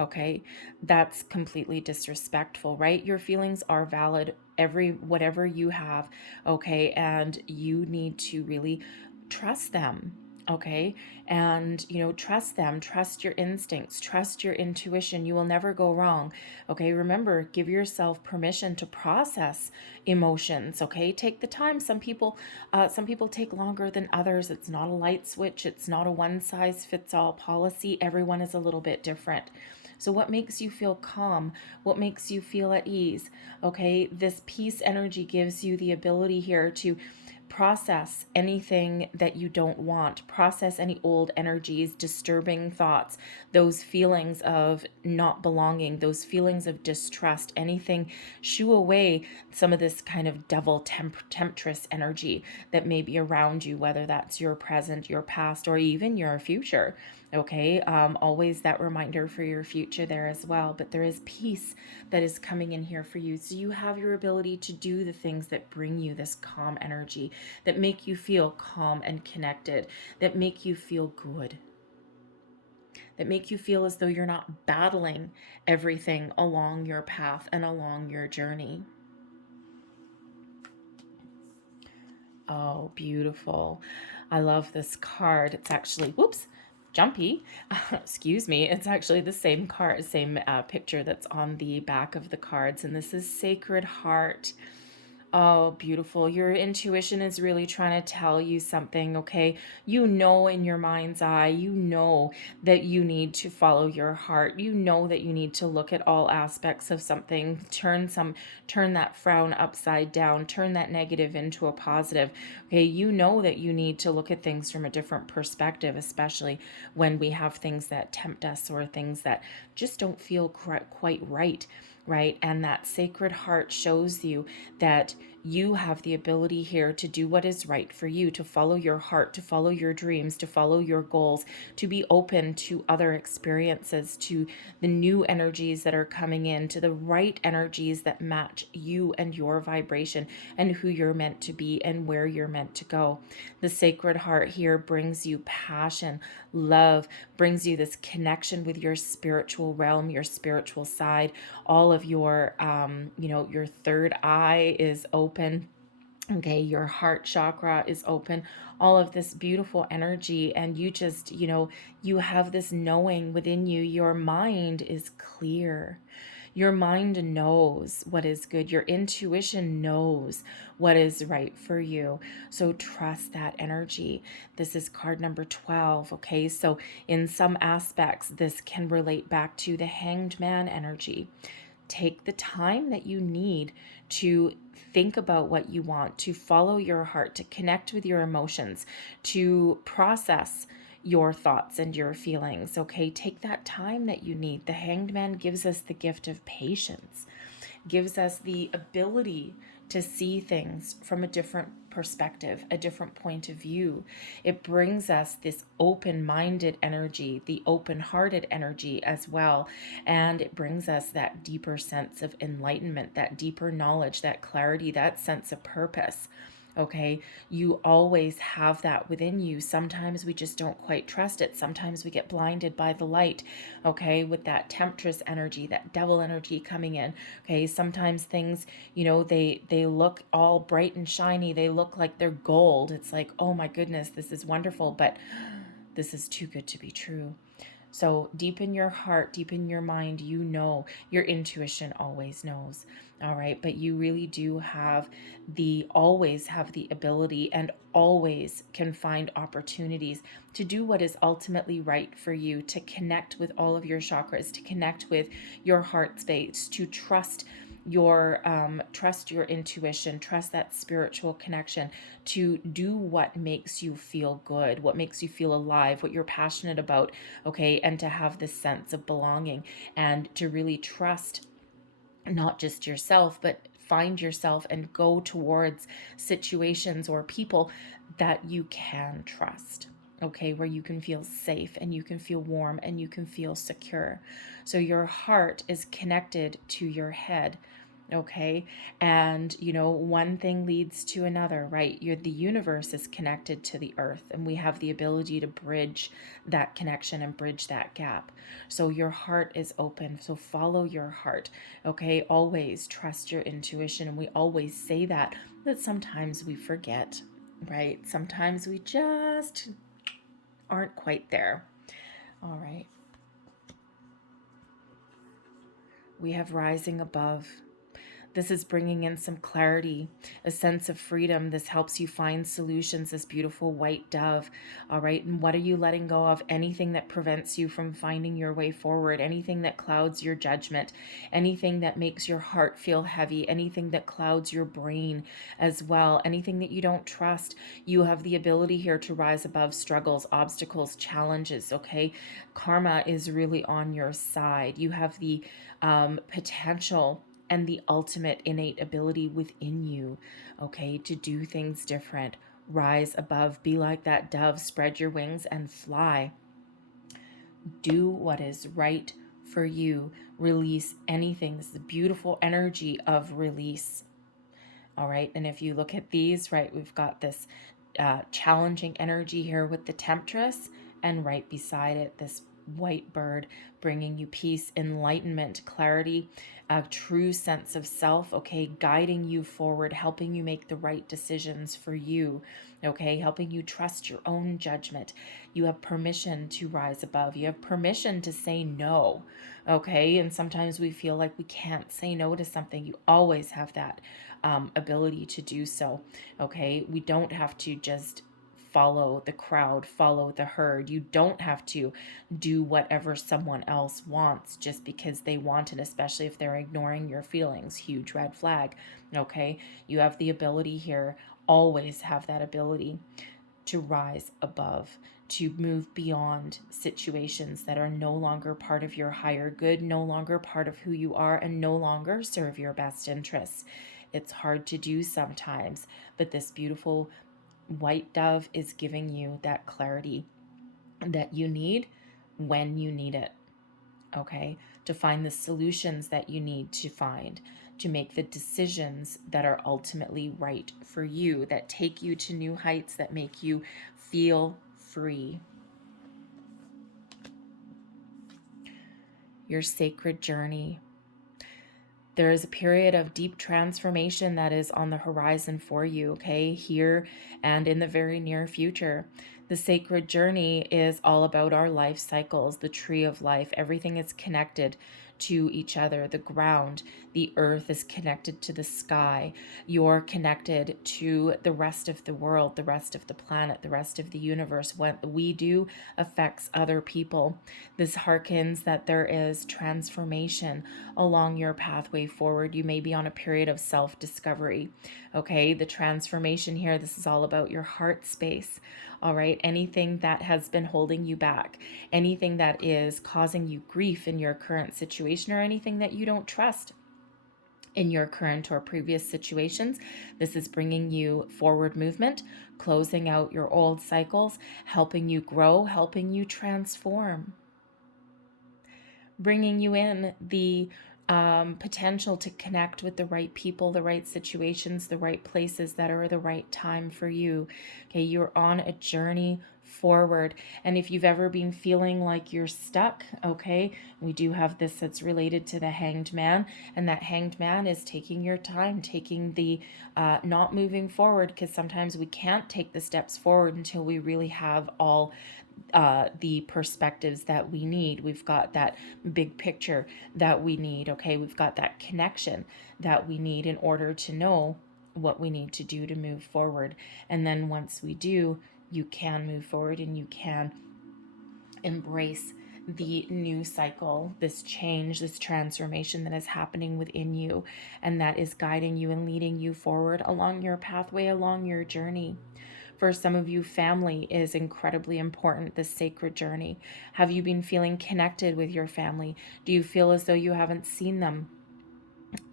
Okay, that's completely disrespectful, right? Your feelings are valid, whatever you have, okay? And you need to really trust them, okay? And, trust them, trust your instincts, trust your intuition. You will never go wrong, okay? Remember, give yourself permission to process emotions, okay? Take the time. Some people take longer than others. It's not a light switch. It's not a one size fits all policy. Everyone is a little bit different. So what makes you feel calm? What makes you feel at ease? Okay, this peace energy gives you the ability here to process anything that you don't want, process any old energies, disturbing thoughts, those feelings of not belonging, those feelings of distrust, anything. Shoo away some of this kind of devil temptress energy that may be around you, whether that's your present, your past, or even your future. Okay, always that reminder for your future there as well. But there is peace that is coming in here for you. So you have your ability to do the things that bring you this calm energy, that make you feel calm and connected, that make you feel good, that make you feel as though you're not battling everything along your path and along your journey. Oh, beautiful. I love this card. It's actually, whoops, jumpy. Excuse me. It's actually the same card, same picture that's on the back of the cards. And this is Sacred Heart. Oh, beautiful. Your intuition is really trying to tell you something, okay? In your mind's eye, that you need to follow your heart. That you need to look at all aspects of something, turn that frown upside down, turn that negative into a positive. Okay, that you need to look at things from a different perspective, especially when we have things that tempt us or things that just don't feel quite right. Right? And that Sacred Heart shows you that you have the ability here to do what is right for you, to follow your heart, to follow your dreams, to follow your goals, to be open to other experiences, to the new energies that are coming in, to the right energies that match you and your vibration and who you're meant to be and where you're meant to go. The Sacred Heart here brings you passion, love, brings you this connection with your spiritual realm, your spiritual side. All of your, your third eye is open. Okay, your heart chakra is open. All of this beautiful energy, and you just, you have this knowing within you. Your mind is clear. Your mind knows what is good. Your intuition knows what is right for you. So trust that energy. This is card number 12. Okay, so in some aspects, this can relate back to the Hanged Man energy. Take the time that you need to think about what you want, to follow your heart, to connect with your emotions, to process your thoughts and your feelings. Okay, take that time that you need. The Hanged Man gives us the gift of patience, gives us the ability to see things from a different perspective, a different point of view. It brings us this open-minded energy, the open-hearted energy as well. And it brings us that deeper sense of enlightenment, that deeper knowledge, that clarity, that sense of purpose. Okay, you always have that within you. Sometimes we just don't quite trust it. Sometimes we get blinded by the light, okay, with that temptress energy, that devil energy coming in. Okay, sometimes things, they look all bright and shiny. They look like they're gold. It's like, oh my goodness, this is wonderful, but this is too good to be true. So deep in your heart, deep in your mind, your intuition always knows. All right. But you really do always have the ability, and always can find opportunities to do what is ultimately right for you, to connect with all of your chakras, to connect with your heart space, to trust your intuition, trust that spiritual connection, to do what makes you feel good, what makes you feel alive, what you're passionate about, okay, and to have this sense of belonging, and to really trust not just yourself, but find yourself and go towards situations or people that you can trust. Okay, where you can feel safe and you can feel warm and you can feel secure. So your heart is connected to your head. Okay. And, one thing leads to another, right? The universe is connected to the earth, and we have the ability to bridge that connection and bridge that gap. So your heart is open. So follow your heart. Okay. Always trust your intuition. And we always say that, but sometimes we forget, right? Sometimes we just aren't quite there. All right. We have rising above. This is bringing in some clarity, a sense of freedom. This helps you find solutions, this beautiful white dove. All right. And what are you letting go of? Anything that prevents you from finding your way forward, anything that clouds your judgment, anything that makes your heart feel heavy, anything that clouds your brain as well, anything that you don't trust. You have the ability here to rise above struggles, obstacles, challenges. Okay. Karma is really on your side. You have the potential and the ultimate innate ability within you, okay, to do things different, rise above, be like that dove, spread your wings and fly. Do what is right for you. Release anything. This is the beautiful energy of release. All right, and if you look at these, right, we've got this challenging energy here with the temptress, and right beside it, this white bird bringing you peace, enlightenment, clarity, a true sense of self, okay, guiding you forward, helping you make the right decisions for you, okay, helping you trust your own judgment. You have permission to rise above. You have permission to say no, okay, and sometimes we feel like we can't say no to something. You always have that ability to do so, okay? We don't have to just follow the crowd, follow the herd. You don't have to do whatever someone else wants just because they want it, especially if they're ignoring your feelings. Huge red flag, okay? You have the ability here, always have that ability to rise above, to move beyond situations that are no longer part of your higher good, no longer part of who you are, and no longer serve your best interests. It's hard to do sometimes, but this beautiful white dove is giving you that clarity that you need when you need it, okay? To find the solutions that you need to find, to make the decisions that are ultimately right for you, that take you to new heights, that make you feel free. Your sacred journey. There is a period of deep transformation that is on the horizon for you, okay, here and in the very near future. The sacred journey is all about our life cycles, the tree of life. Everything is connected to each other. The ground, the earth is connected to the sky. You're connected to the rest of the world, the rest of the planet, the rest of the universe. What we do affects other people. This harkens that there is transformation along your pathway forward. You may be on a period of self-discovery. Okay, the transformation here, this is all about your heart space. All right, anything that has been holding you back, anything that is causing you grief in your current situation, or anything that you don't trust in your current or previous situations, this is bringing you forward movement, closing out your old cycles, helping you grow, helping you transform, bringing you in the potential to connect with the right people, the right situations, the right places that are the right time for you. Okay, you're on a journey forward. And if you've ever been feeling like you're stuck, okay, we do have this that's related to the Hanged Man, and that Hanged Man is taking your time, taking the not moving forward, because sometimes we can't take the steps forward until we really have all the perspectives that we need. We've got that big picture that we need. Okay, we've got that connection that we need in order to know what we need to do to move forward. And then once we do, you can move forward and you can embrace the new cycle, this change, this transformation that is happening within you, and that is guiding you and leading you forward along your pathway, along your journey. For some of you, family is incredibly important, this sacred journey. Have you been feeling connected with your family? Do you feel as though you haven't seen them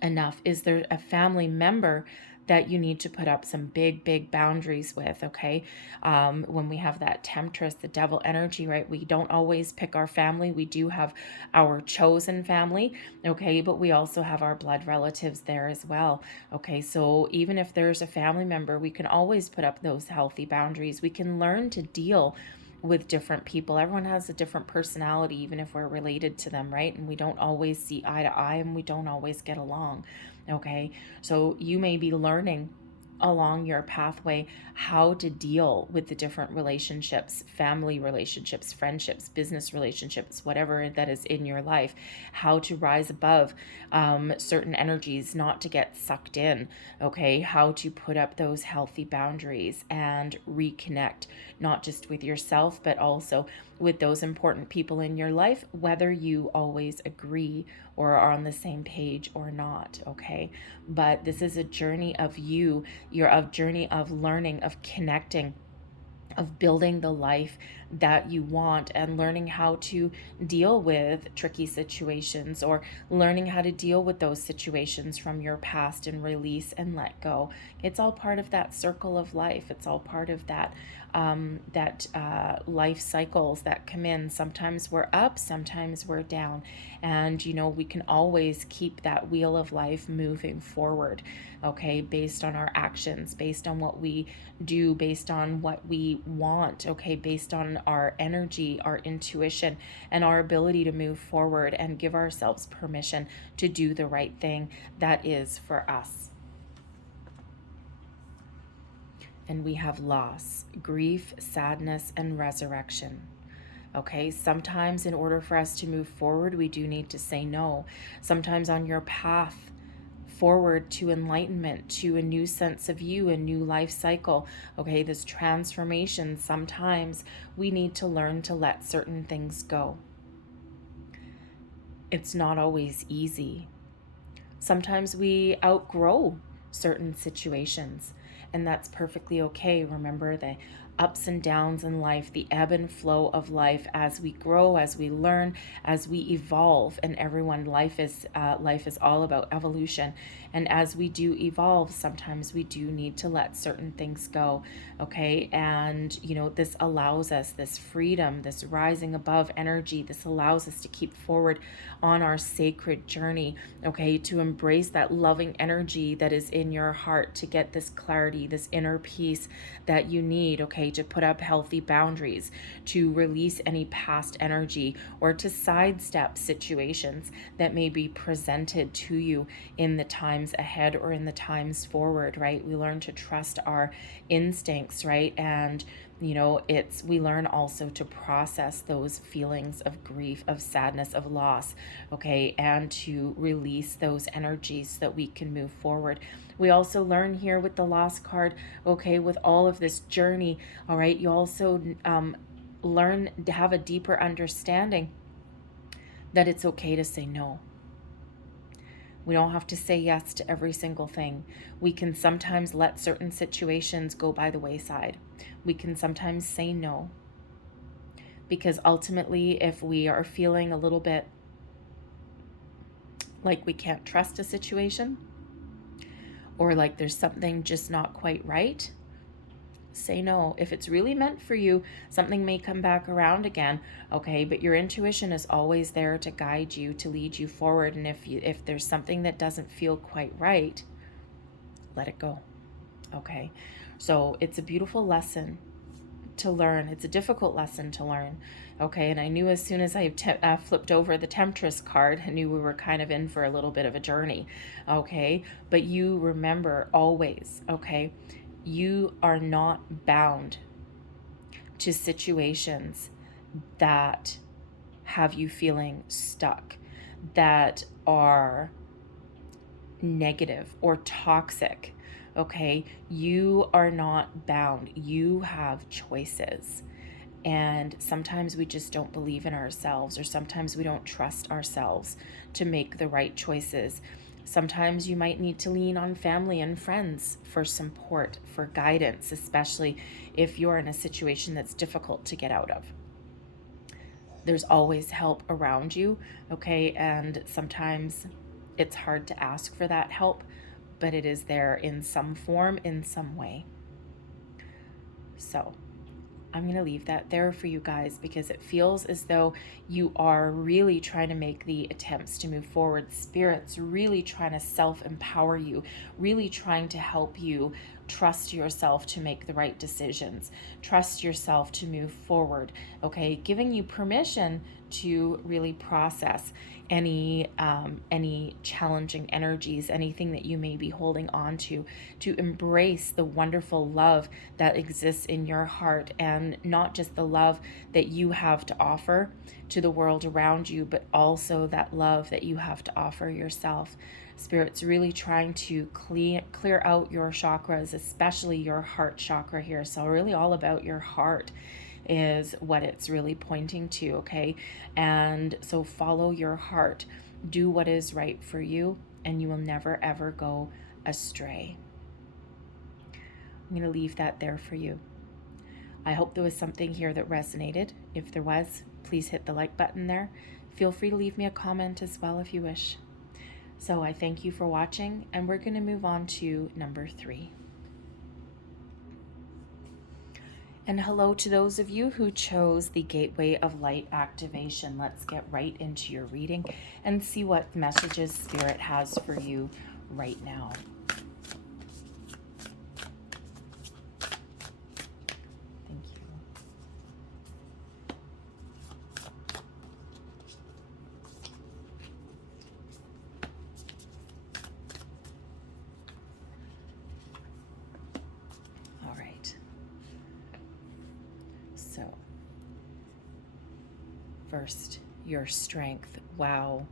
enough? Is there a family member that you need to put up some big boundaries with? Okay, when we have that temptress, the devil energy, right, we don't always pick our family. We do have our chosen family, okay, but we also have our blood relatives there as well. Okay, so even if there's a family member, we can always put up those healthy boundaries. We can learn to deal with different people. Everyone has a different personality, even if we're related to them, right? And we don't always see eye to eye, and we don't always get along. Okay, so you may be learning along your pathway how to deal with the different relationships, family relationships, friendships, business relationships, whatever that is in your life, how to rise above certain energies, not to get sucked in. Okay, how to put up those healthy boundaries and reconnect, not just with yourself, but also with those important people in your life, whether you always agree or are on the same page or not. Okay, but this is a journey of you're a journey of learning, of connecting, of building the life that you want, and learning how to deal with tricky situations, or learning how to deal with those situations from your past and release and let go. It's all part of that circle of life. It's all part of that life cycles that come in. Sometimes we're up, sometimes we're down, and we can always keep that wheel of life moving forward, okay, based on our actions, based on what we do, based on what we want, okay, based on our energy, our intuition, and our ability to move forward and give ourselves permission to do the right thing that is for us. And we have loss, grief, sadness, and resurrection. Okay, sometimes in order for us to move forward, we do need to say no. Sometimes on your path forward to enlightenment, to a new sense of you, a new life cycle, okay, this transformation, sometimes we need to learn to let certain things go. It's not always easy. Sometimes we outgrow certain situations, and that's perfectly okay. Remember the ups and downs in life, the ebb and flow of life, as we grow, as we learn, as we evolve. And everyone, life is all about evolution. And as we do evolve, sometimes we do need to let certain things go, okay? And this allows us this freedom, this rising above energy. This allows us to keep forward on our sacred journey, okay, to embrace that loving energy that is in your heart, to get this clarity, this inner peace that you need, okay, okay, to put up healthy boundaries, to release any past energy, or to sidestep situations that may be presented to you in the times ahead or in the times forward, right? We learn to trust our instincts, right? And we learn also to process those feelings of grief, of sadness, of loss, okay, and to release those energies so that we can move forward. We also learn here with the Lost card, okay, with all of this journey, all right, you also learn to have a deeper understanding that it's okay to say no. We don't have to say yes to every single thing. We can sometimes let certain situations go by the wayside. We can sometimes say no. Because ultimately, if we are feeling a little bit like we can't trust a situation, or like there's something just not quite right, say no. If it's really meant for you, something may come back around again, okay? But your intuition is always there to guide you, to lead you forward. And if there's something that doesn't feel quite right, let it go, okay? So it's a beautiful lesson to learn. It's a difficult lesson to learn, okay? And I knew as soon as I flipped over the Temptress card, I knew we were kind of in for a little bit of a journey, okay? But you remember always, okay, you are not bound to situations that have you feeling stuck, that are negative or toxic, okay? You are not bound. You have choices. And sometimes we just don't believe in ourselves, or sometimes we don't trust ourselves to make the right choices. Sometimes you might need to lean on family and friends for support, for guidance, especially if you're in a situation that's difficult to get out of. There's always help around you, okay? And sometimes it's hard to ask for that help, but it is there in some form, in some way. So I'm going to leave that there for you guys, because it feels as though you are really trying to make the attempts to move forward. Spirit's really trying to self-empower you, really trying to help you trust yourself to make the right decisions, trust yourself to move forward, okay? Giving you permission to really process any challenging energies, anything that you may be holding on to embrace the wonderful love that exists in your heart, and not just the love that you have to offer to the world around you, but also that love that you have to offer yourself. Spirit's really trying to clear out your chakras, especially your heart chakra here. So really all about your heart is what it's really pointing to, okay? And so follow your heart. Do what is right for you, and you will never, ever go astray. I'm going to leave that there for you. I hope there was something here that resonated. If there was, please hit the like button there. Feel free to leave me a comment as well if you wish. So I thank you for watching, and we're going to move on to number 3. And hello to those of you who chose the Gateway of Light activation. Let's get right into your reading and see what messages Spirit has for you right now. Thank you. All right. So, first, your strength. Wow.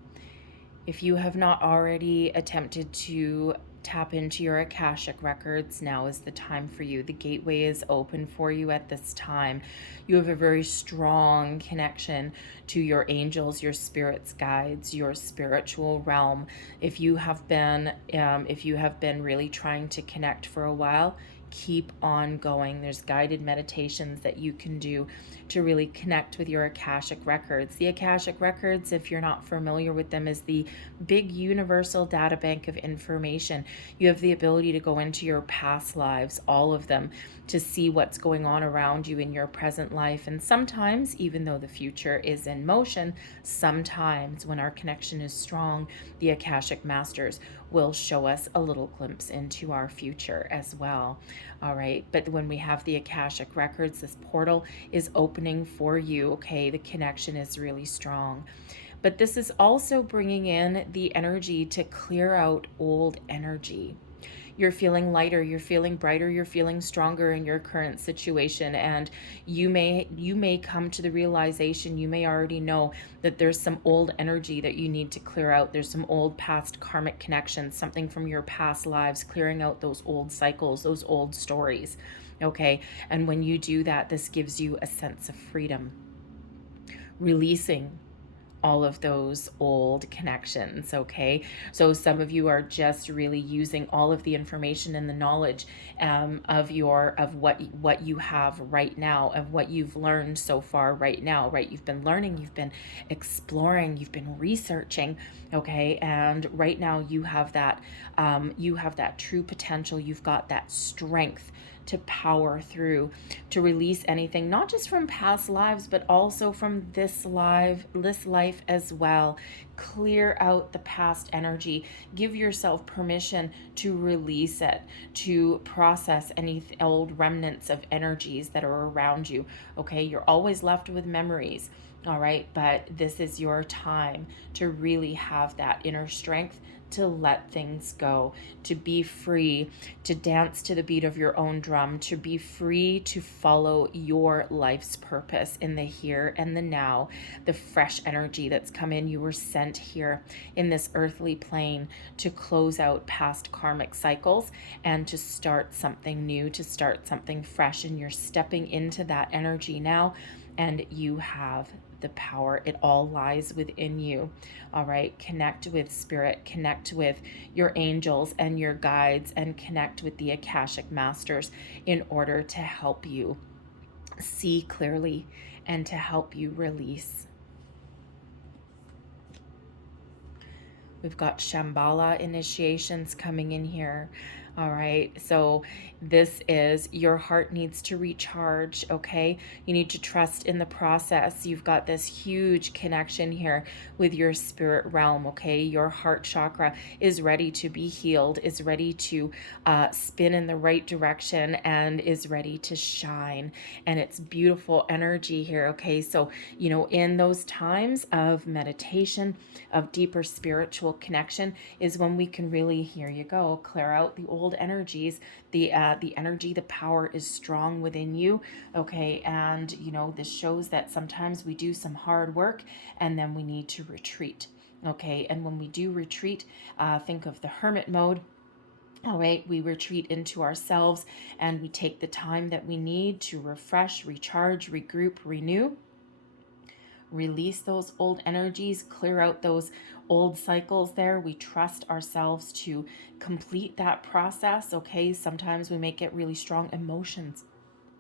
If you have not already attempted to tap into your Akashic records, now is the time for you. The gateway is open for you at this time. You have a very strong connection to your angels, your spirits, guides, your spiritual realm. If you have been really trying to connect for a while, keep on going. There's guided meditations that you can do to really connect with your Akashic records. The Akashic records, if you're not familiar with them, is the big universal data bank of information. You have the ability to go into your past lives, all of them, to see what's going on around you in your present life. And sometimes, even though the future is in motion, sometimes when our connection is strong, the Akashic Masters will show us a little glimpse into our future as well. All right. But when we have the Akashic records, this portal is opening for you. Okay. The connection is really strong. But this is also bringing in the energy to clear out old energy. You're feeling lighter, you're feeling brighter, you're feeling stronger in your current situation, and you may come to the realization, you may already know that there's some old energy that you need to clear out. There's some old past karmic connections, something from your past lives, clearing out those old cycles, those old stories. Okay? And when you do that, this gives you a sense of freedom, releasing all of those old connections. Okay, so some of you are just really using all of the information and the knowledge of what you have right now, of what you've learned so far right now. Right, you've been learning, you've been exploring, you've been researching. Okay, and right now you have that true potential. You've got that strength to power through, to release anything, not just from past lives, but also from this life as well. Clear out the past energy. Give yourself permission to release it, to process any old remnants of energies that are around you. Okay, you're always left with memories. All right, but this is your time to really have that inner strength, to let things go, to be free, to dance to the beat of your own drum, to be free to follow your life's purpose in the here and the now. The fresh energy that's come in, you were sent here in this earthly plane to close out past karmic cycles and to start something new, to start something fresh, and you're stepping into that energy now, and you have the power. It all lies within you. All right, connect with spirit, connect with your angels and your guides, and connect with the Akashic masters in order to help you see clearly and to help you release. We've got Shambhala initiations coming in here. All right, so this is your heart needs to recharge. Okay, you need to trust in the process. You've got this huge connection here with your spirit realm. Okay, your heart chakra is ready to be healed, is ready to spin in the right direction, and is ready to shine. And it's beautiful energy here. Okay, so in those times of meditation, of deeper spiritual connection, is when we can really, here you go, clear out the old energies. The energy, the power is strong within you. Okay, and this shows that sometimes we do some hard work and then we need to retreat. Okay, and when we do retreat, think of the hermit mode. All right, we retreat into ourselves and we take the time that we need to refresh, recharge, regroup, renew. Release those old energies, clear out those old cycles there. We trust ourselves to complete that process. Okay, sometimes we may get really strong emotions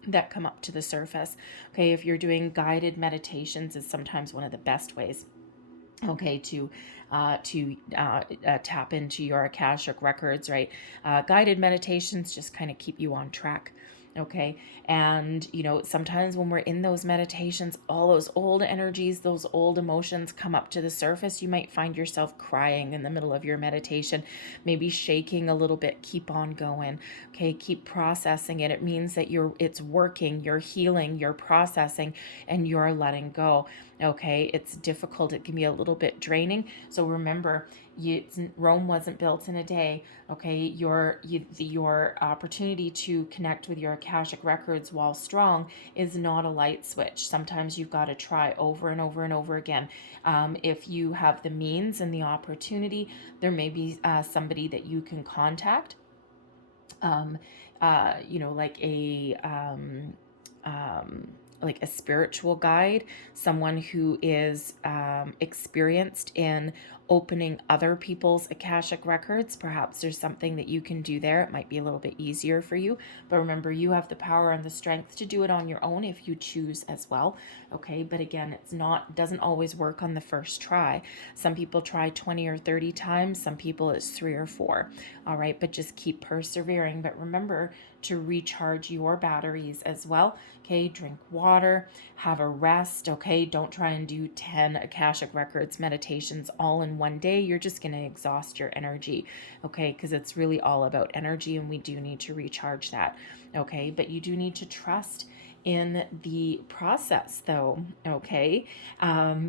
that come up to the surface. Okay, if you're doing guided meditations, is sometimes one of the best ways, okay, to tap into your Akashic records, right? Guided meditations just kind of keep you on track. Okay, and sometimes when we're in those meditations, all those old energies, those old emotions come up to the surface. You might find yourself crying in the middle of your meditation, maybe shaking a little bit. Keep on going. Okay, keep processing it. It means that it's working, you're healing, you're processing, and you're letting go. Okay, it's difficult, it can be a little bit draining. So remember, Rome wasn't built in a day. Okay, your opportunity to connect with your Akashic records while strong is not a light switch. Sometimes you've got to try over and over and over again. If you have the means and the opportunity, there may be somebody that you can contact. Like a spiritual guide, someone who is experienced in opening other people's Akashic records. Perhaps there's something that you can do there. It might be a little bit easier for you, but remember, you have the power and the strength to do it on your own if you choose as well. Okay, but again, doesn't always work on the first try. Some people try 20 or 30 times, some people it's 3 or 4. All right, but just keep persevering. But remember to recharge your batteries as well. Okay, drink water, have a rest. Okay, don't try and do 10 Akashic records meditations all in then one day you're just going to exhaust your energy, okay? Because it's really all about energy, and we do need to recharge that, okay? But you do need to trust in the process though, okay?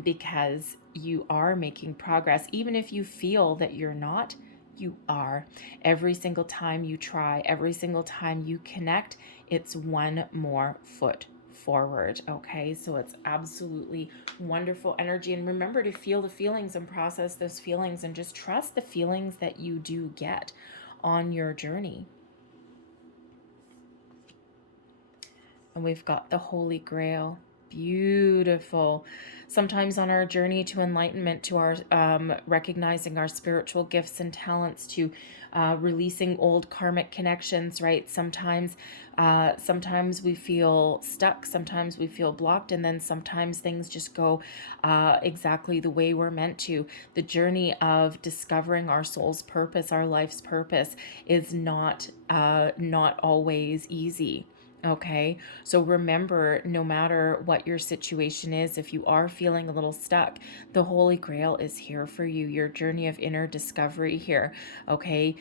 Because you are making progress. Even if you feel that you're not, you are. Every single time you try, every single time you connect, it's one more foot forward, okay? So it's absolutely wonderful energy. And remember to feel the feelings and process those feelings, and just trust the feelings that you do get on your journey. And we've got the Holy Grail. Beautiful. Sometimes on our journey to enlightenment, to our recognizing our spiritual gifts and talents, to releasing old karmic connections, right? Sometimes we feel stuck, sometimes we feel blocked, and then sometimes things just go exactly the way we're meant to. The journey of discovering our soul's purpose, our life's purpose, is not always easy. Okay, so remember, no matter what your situation is, if you are feeling a little stuck, the Holy Grail is here for you, your journey of inner discovery here. Okay,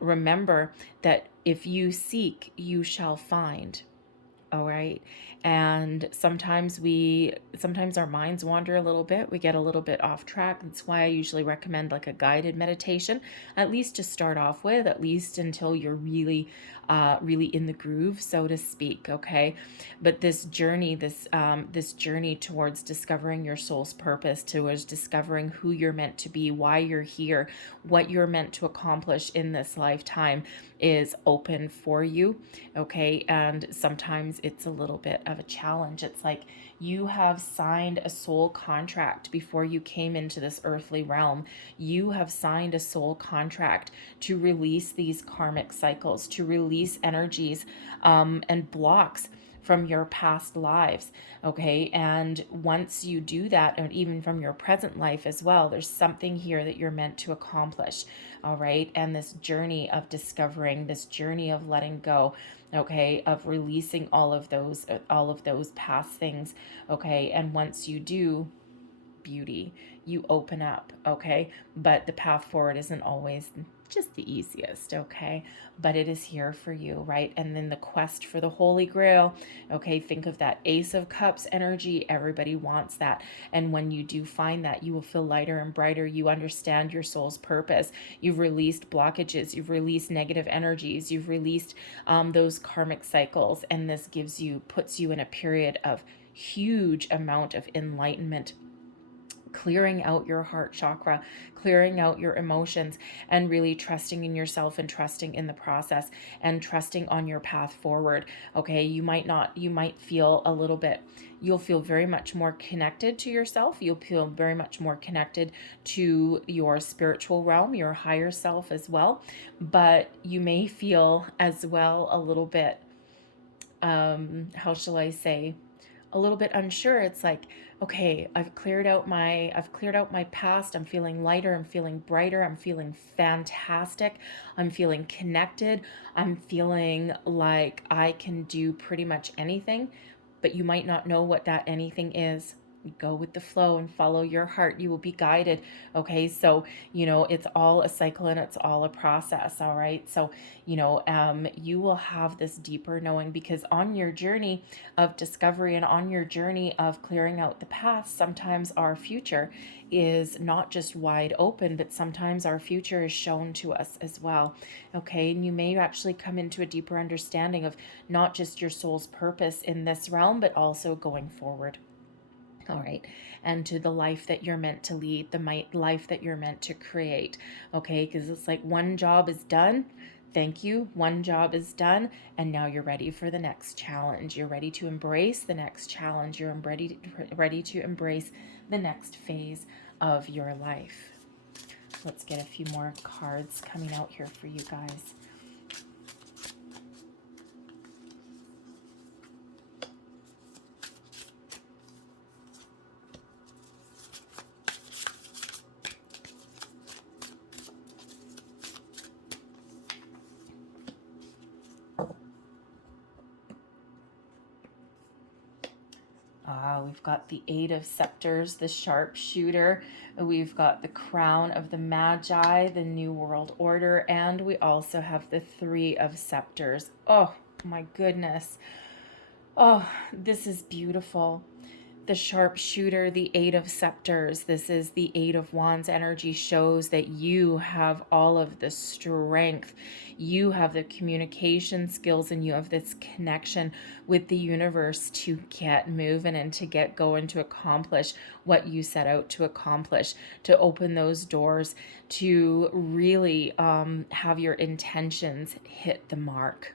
remember that if you seek, you shall find. All right. And sometimes our minds wander a little bit. We get a little bit off track. That's why I usually recommend like a guided meditation, at least to start off with, at least until you're really in the groove, so to speak. Okay. But this journey towards discovering your soul's purpose, towards discovering who you're meant to be, why you're here, what you're meant to accomplish in this lifetime, is open for you. Okay. And sometimes it's a little bit of a challenge. It's like you have signed a soul contract before you came into this earthly realm. You have signed a soul contract to release these karmic cycles, to release energies and blocks from your past lives, okay? And once you do that, and even from your present life as well, there's something here that you're meant to accomplish, all right? And this journey of discovering, this journey of letting go, okay, of releasing all of those past things, okay? And once you do, beauty, you open up, okay? But the path forward isn't always just the easiest, okay? But it is here for you, right? And then the quest for the Holy Grail, okay? Think of that Ace of Cups energy. Everybody wants that. And when you do find that, you will feel lighter and brighter. You understand your soul's purpose. You've released blockages. You've released negative energies. You've released those karmic cycles. And this puts you in a period of huge amount of enlightenment, clearing out your heart chakra, clearing out your emotions, and really trusting in yourself and trusting in the process and trusting on your path forward. Okay, you might feel a little bit, you'll feel very much more connected to yourself. You'll feel very much more connected to your spiritual realm, your higher self as well. But you may feel as well a little bit, how shall I say, a little bit unsure. It's like, okay, I've cleared out my past. I'm feeling lighter. I'm feeling brighter. I'm feeling fantastic. I'm feeling connected. I'm feeling like I can do pretty much anything, but you might not know what that anything is. Go with the flow and follow your heart. You will be guided. Okay. So, it's all a cycle and it's all a process. All right. So, you will have this deeper knowing, because on your journey of discovery and on your journey of clearing out the past, sometimes our future is not just wide open, but sometimes our future is shown to us as well. Okay. And you may actually come into a deeper understanding of not just your soul's purpose in this realm, but also going forward. All right. And to the life that you're meant to lead, the life that you're meant to create. Okay. Because it's like one job is done. Thank you. One job is done. And now you're ready for the next challenge. You're ready to embrace the next challenge. You're ready to embrace the next phase of your life. Let's get a few more cards coming out here for you guys. We've got the Eight of Scepters, the Sharpshooter. We've got the Crown of the Magi, the New World Order, and we also have the Three of Scepters. Oh my goodness. Oh, this is beautiful. The Sharpshooter, the Eight of Scepters. This is the Eight of Wands energy, shows that you have all of the strength. You have the communication skills and you have this connection with the universe to get moving and to get going, to accomplish what you set out to accomplish, to open those doors, to really have your intentions hit the mark.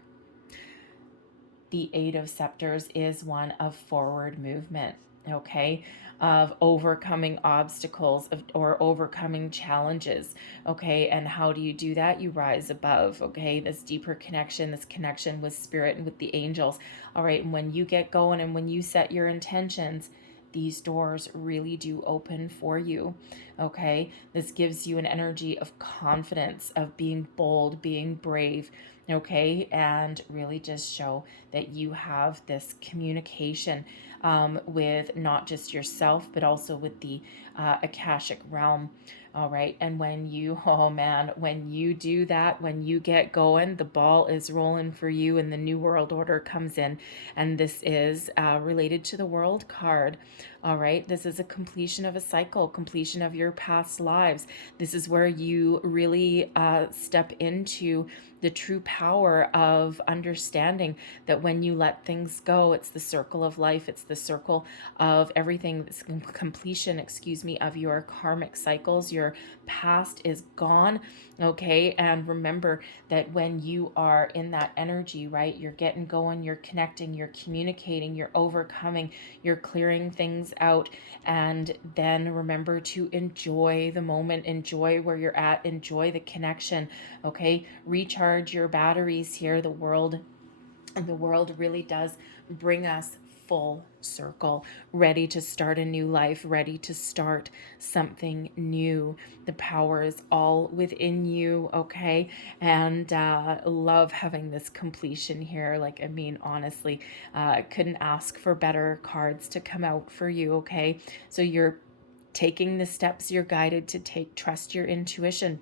The Eight of Scepters is one of forward movement, okay, of overcoming obstacles or overcoming challenges, okay. And how do you do that? You rise above, okay, this deeper connection, this connection with spirit and with the angels. All right, and when you get going and when you set your intentions, these doors really do open for you, okay. This gives you an energy of confidence, of being bold, being brave, okay, and really just show that you have this communication with not just yourself, but also with the Akashic realm. All right. And when you, oh man, when you do that, when you get going, the ball is rolling for you and the New World Order comes in. And this is related to the World card. All right. This is a completion of a cycle, completion of your past lives. This is where you really step into the true power of understanding that when you let things go, it's the circle of life. It's the circle of everything. It's completion, excuse me, of your karmic cycles. Your past is gone. Okay. And remember that when you are in that energy, right, you're getting going, you're connecting, you're communicating, you're overcoming, you're clearing things out. And then remember to enjoy the moment, enjoy where you're at, enjoy the connection. Okay. Recharge your batteries here. The world really does bring us full circle, ready to start a new life, ready to start something new. The power is all within you, okay? And love having this completion here. Like, I mean, honestly, couldn't ask for better cards to come out for you, okay? So you're taking the steps you're guided to take. Trust your intuition.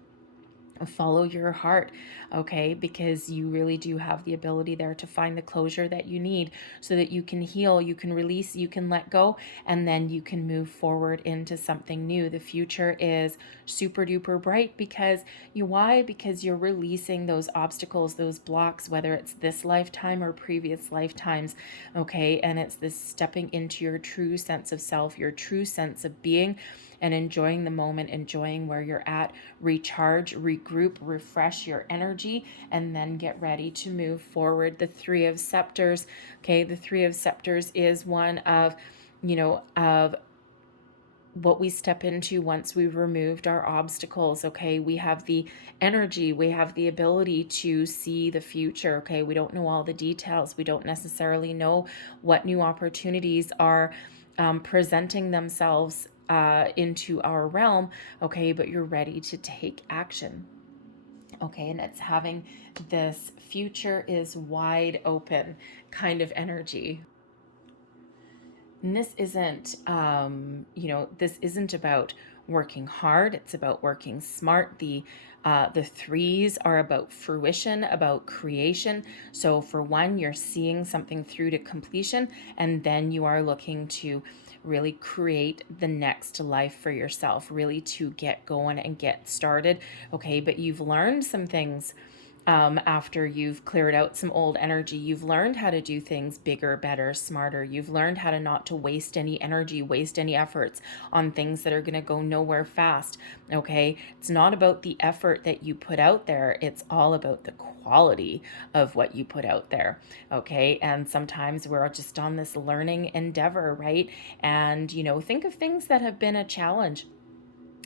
Follow your heart, okay, because you really do have the ability there to find the closure that you need so that you can heal, you can release, you can let go, and then you can move forward into something new. The future is super duper bright because why? Because you're releasing those obstacles, those blocks, whether it's this lifetime or previous lifetimes, okay, and it's this stepping into your true sense of self, your true sense of being, and enjoying the moment, enjoying where you're at, recharge, regroup, refresh your energy, and then get ready to move forward. The Three of Scepters, okay, the Three of Scepters is one of, of what we step into once we've removed our obstacles, okay? We have the energy, we have the ability to see the future, okay? We don't know all the details. We don't necessarily know what new opportunities are presenting themselves into our realm, okay? But you're ready to take action, okay? And it's having this future is wide open kind of energy. And this isn't, this isn't about working hard. It's about working smart. The threes are about fruition, about creation. So for one, you're seeing something through to completion, and then you are looking to really create the next life for yourself, really to get going and get started. Okay, but you've learned some things after you've cleared out some old energy. You've learned how to do things bigger, better, smarter. You've learned how to not to waste any energy, waste any efforts on things that are going to go nowhere fast. Okay. It's not about the effort that you put out there. It's all about the quality of what you put out there. Okay. And sometimes we're just on this learning endeavor, right? And, think of things that have been a challenge.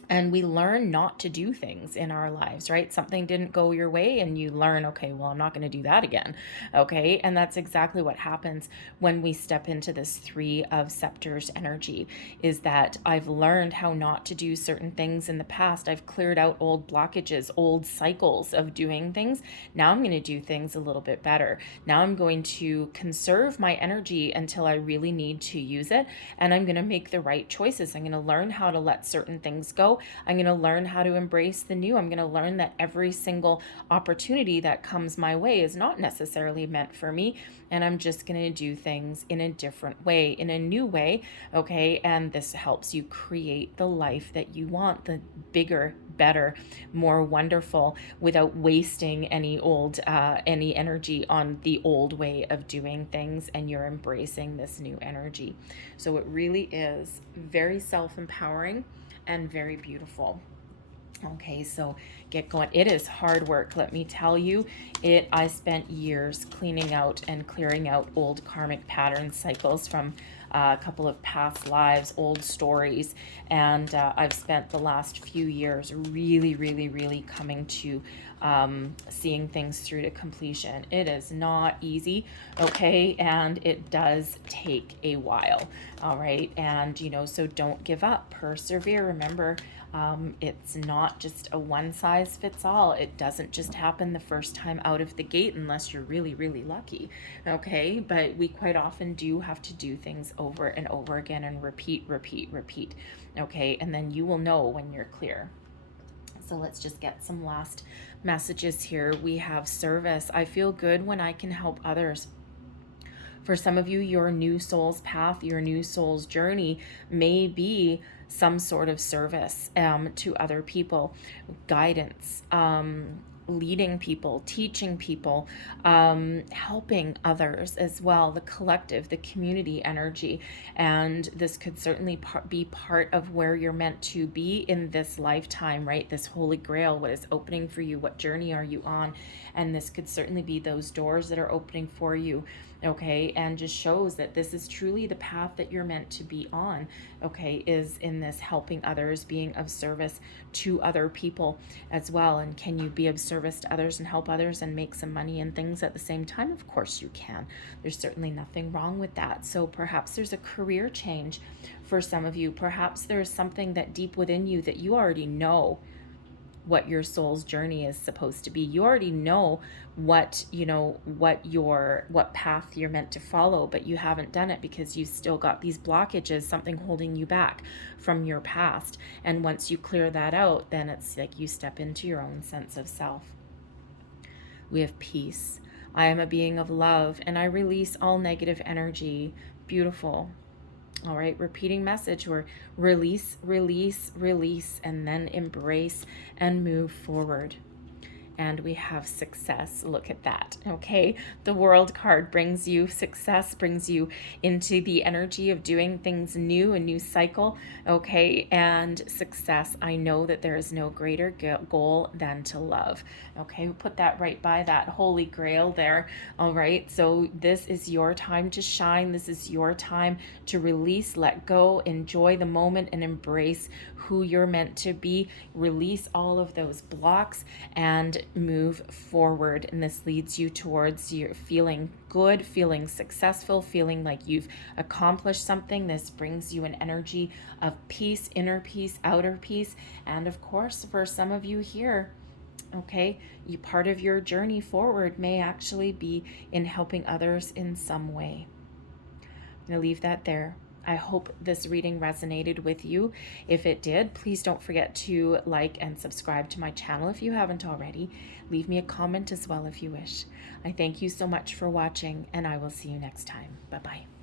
And we learn not to do things in our lives, right? Something didn't go your way and you learn, okay, well, I'm not going to do that again. Okay. And that's exactly what happens when we step into this Three of Scepters energy, is that I've learned how not to do certain things in the past. I've cleared out old blockages, old cycles of doing things. Now I'm going to do things a little bit better. Now I'm going to conserve my energy until I really need to use it. And I'm going to make the right choices. I'm going to learn how to let certain things go. I'm going to learn how to embrace the new. I'm going to learn that every single opportunity that comes my way is not necessarily meant for me. And I'm just going to do things in a different way, in a new way. Okay. And this helps you create the life that you want, the bigger, better, more wonderful, without wasting any energy on the old way of doing things. And you're embracing this new energy. So it really is very self-empowering and very beautiful. Okay, so get going. It is hard work, let me tell you. I spent years cleaning out and clearing out old karmic pattern cycles from a couple of past lives, old stories, and I've spent the last few years really, really, really coming to seeing things through to completion. It is not easy, okay, and it does take a while, all right, and so don't give up, persevere. Remember, it's not just a one size fits all. It doesn't just happen the first time out of the gate unless you're really, really lucky. Okay. But we quite often do have to do things over and over again and repeat. Okay. And then you will know when you're clear. So let's just get some last messages here. We have service. I feel good when I can help others. For some of you, your new soul's path, your new soul's journey may be some sort of service to other people, guidance, leading people, teaching people, helping others as well, the collective, the community energy. And this could certainly be part of where you're meant to be in this lifetime, right? This holy grail, what is opening for you? What journey are you on? And this could certainly be those doors that are opening for you. Okay, and just shows that this is truly the path that you're meant to be on, okay, is in this helping others, being of service to other people as well. And can you be of service to others and help others and make some money and things at the same time? Of course you can. There's certainly nothing wrong with that. So perhaps there's a career change for some of you. Perhaps there's something that deep within you that you already know what your soul's journey is supposed to be. You already know what path you're meant to follow, but you haven't done it because you've still got these blockages, something holding you back from your past. And once you clear that out, then it's like you step into your own sense of self. We have peace. I am a being of love and I release all negative energy. Beautiful. All right, repeating message, or release, release, release, and then embrace and move forward. And we have success. Look at that. Okay. The World card brings you success, brings you into the energy of doing things new, a new cycle. Okay. And success. I know that there is no greater goal than to love. Okay. We'll put that right by that holy grail there. All right. So this is your time to shine. This is your time to release, let go, enjoy the moment, and embrace who you're meant to be. Release all of those blocks and move forward. And this leads you towards your feeling good, feeling successful, feeling like you've accomplished something. This brings you an energy of peace, inner peace, outer peace. And of course, for some of you here, okay, part of your journey forward may actually be in helping others in some way. I'm going to leave that there. I hope this reading resonated with you. If it did, please don't forget to like and subscribe to my channel if you haven't already. Leave me a comment as well if you wish. I thank you so much for watching, and I will see you next time. Bye-bye.